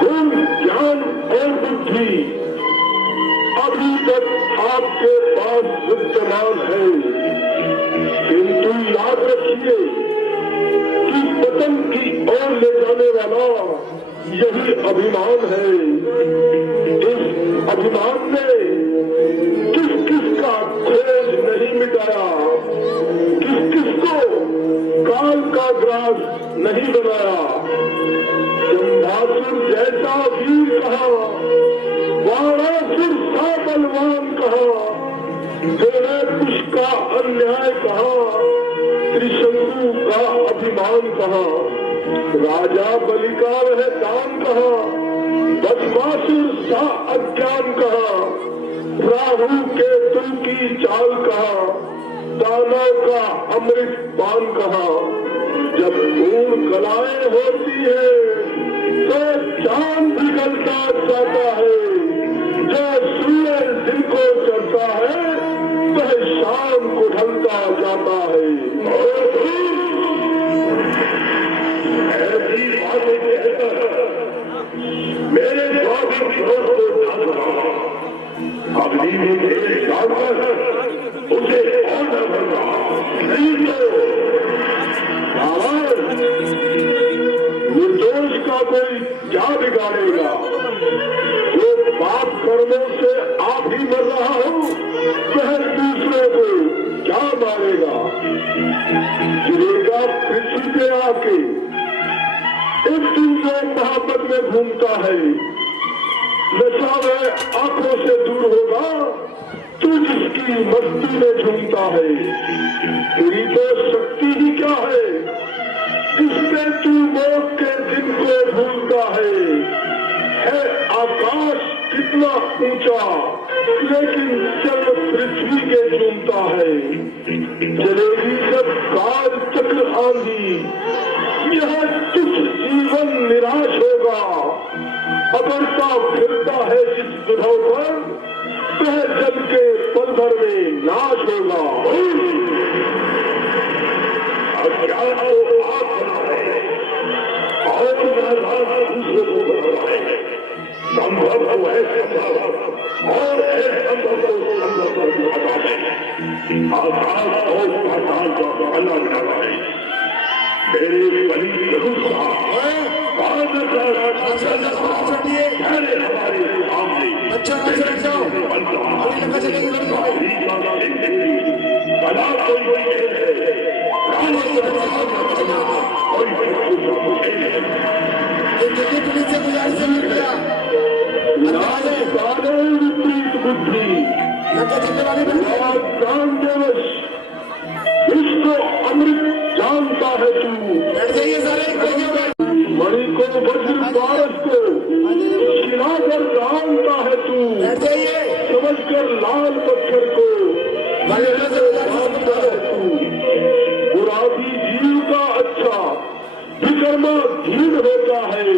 गुण ज्ञान और बुद्धि अभी तक आपके पास विद्यमान है, किंतु याद रखिए कि पतन की ओर ले जाने वाला यही अभिमान है। इस अभिमान ने किस किस का खोज नहीं मिटाया, किस किस को काल का ग्रास नहीं बनाया। जम्भासुर जैसा वीर कहा, वारासुर सा बलवान कहा, कुश का अन्याय कहा, त्रिशंकु का अभिमान कहा, राजा बलि का वह दान कहा, बदमासुर सा अज्ञान कहा, राहु केतु की चाल कहा, दानव का अमृत पान कहा। जब खून कलाएं होती है तो चांद पिघलता जाता है, जो सूरज दिन को चढ़ता है वह शाम को ढलता जाता है। ऐसी बातें कहकर मेरे दोस्तों अगली में मेरे डालकर उसे और न भरना नहीं तो निर्दोष का कोई क्या बिगाड़ेगा। जो पाप कर्मों से आप ही मर रहा हो वह दूसरे को क्या मारेगा। गिरेगा पृथ्वी पे आके एक दिन जो मोहब्बत में घूमता है, नशा वह आंखों से दूर होगा तू जिसकी मस्ती में झूमता है। तेरी तो शक्ति ही क्या है जिससे तू मौत के दिन को भूलता है आकाश कितना ऊंचा लेकिन चल पृथ्वी के झूमता है। चलेगी जब काल चक्र आंधी यह तुझ जीवन निराश होगा। अगरता फिरता है जिस दुधाव पर वह जल के पल भर में नाश होगा। क्या तो आप बनाए और दूसरे को बनाए, संभव को है संभव और असंभव को संभव कर बताए। आकाश और पाताल का बहाना बनाए। मेरे बलि जरूर कहा हमारे सामने बड़ा कोई विश्व अमृत जानता है तू। मणि को वज्र पारस को शिलाकर जानता है तू। समझ कर लाल पत्थर को जानता है तू। बुरादी जीव का अच्छा विकर्मा धीर होता है।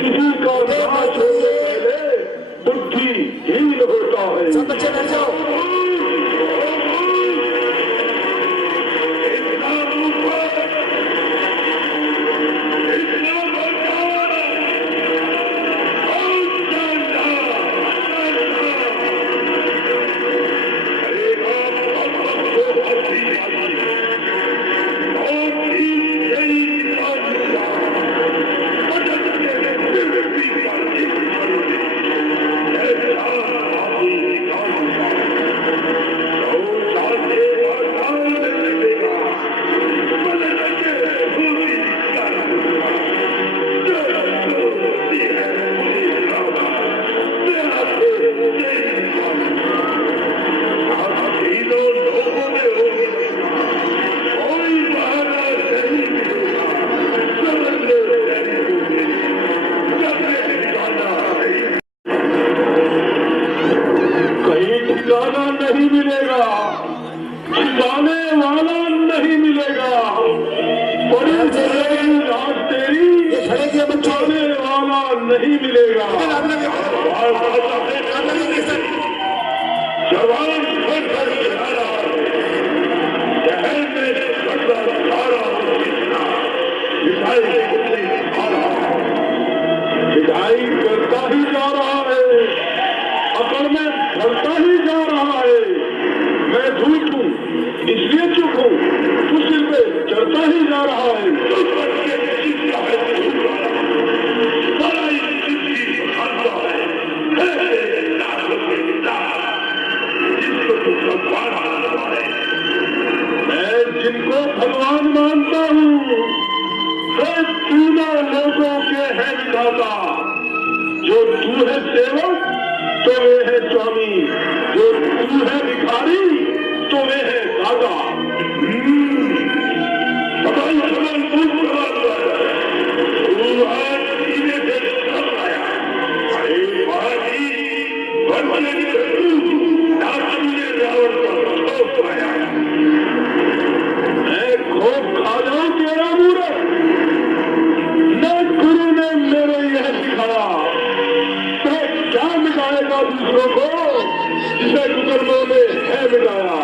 किसी का नाश होने पहले बुद्धिहीन होता है। सब बच्चे बैठ जाओ। नहीं मिलेगा, छिपाने वाला नहीं मिलेगा। बड़ी चलेगी रात तेरी, बचाने वाला नहीं मिलेगा। जवान शहर में सारा विधाई करता ही जा रहा है, अकड़ में ढलता ही जा रहा है। मैं झूठ हूँ इसलिए चुप हूँ, तू सिर पे चढ़ता ही जा रहा है। मैं जिनको भगवान मानता हूँ वे तीनों लोगों के हैं विधाता। जो तू है सेवक तो वे है स्वामी, जो तू है भिखारी तो वे है दादा। सवाल सवाल तू आज सीधे से सब आया। अरे महाजी बनने की रावण का खोफ आया। मैं खोफ खा जाऊं तेरा मूर्ख। न गुरु ने मेरे यह सिखाया तो क्या मिटाएगा दूसरों को जिसे कुकर्मों ने है मिटाया।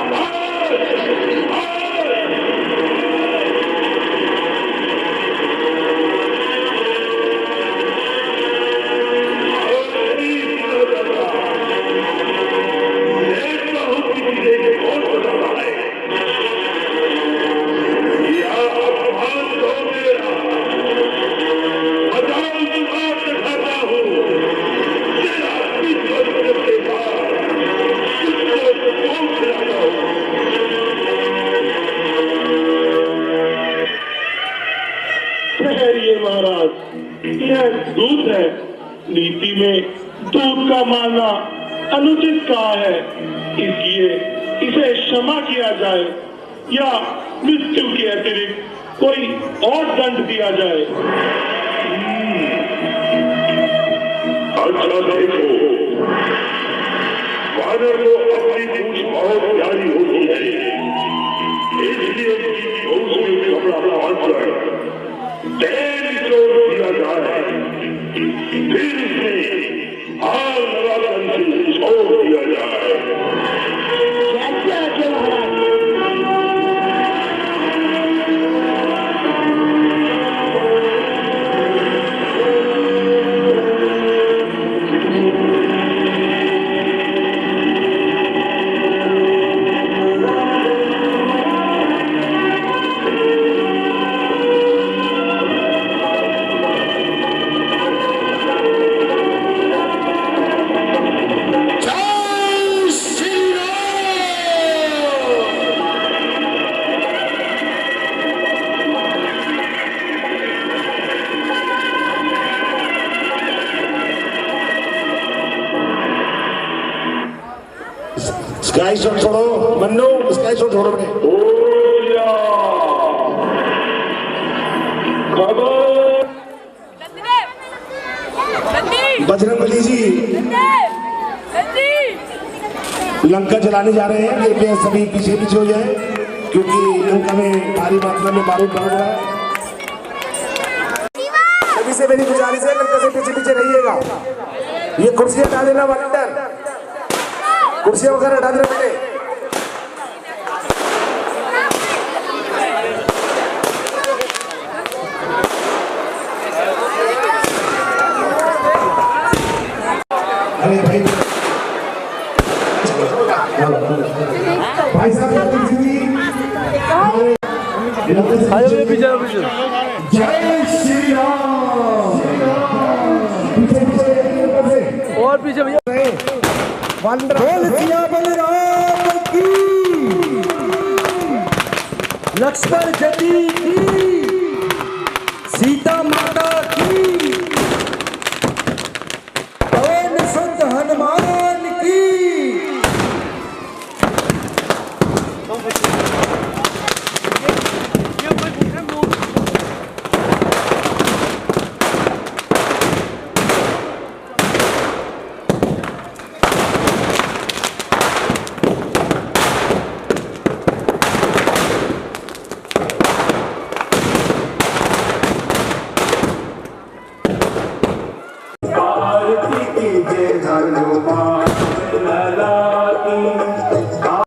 महाराज यह दूध है, नीति में दूध का मानना अनुचित कहा है, इसलिए इसे क्षमा किया जाए या मृत्यु के अतिरिक्त कोई और दंड दिया जाए। अच्छा देखो, वानर को अपनी पूंछ बहुत प्यारी होती है, इसलिए उसमें कपड़ा बांधकर तेल जोड़ दिया जाए, फिर उसे आग लगाकर छोड़ दिया जाए। स्काई शॉट छोड़ो मन्नू, स्काई शॉट छोड़ो अपने। बजरंगबली जी लंका जलाने जा रहे हैं, कृपया सभी पीछे पीछे हो जाए क्योंकि लंका में भारी मात्रा में बारूद पड़ रहा है। सभी से मेरी गुजारिश है लंका से पीछे पीछे रहिएगा। ये कुर्सियां हटा देना वाटर, कुर्सियां वगैरह हटा देना बेटे। अरे भाई भाई साहब जय श्री राम। पीछे पीछे और पीछे भैया लक्ष्मण जटी की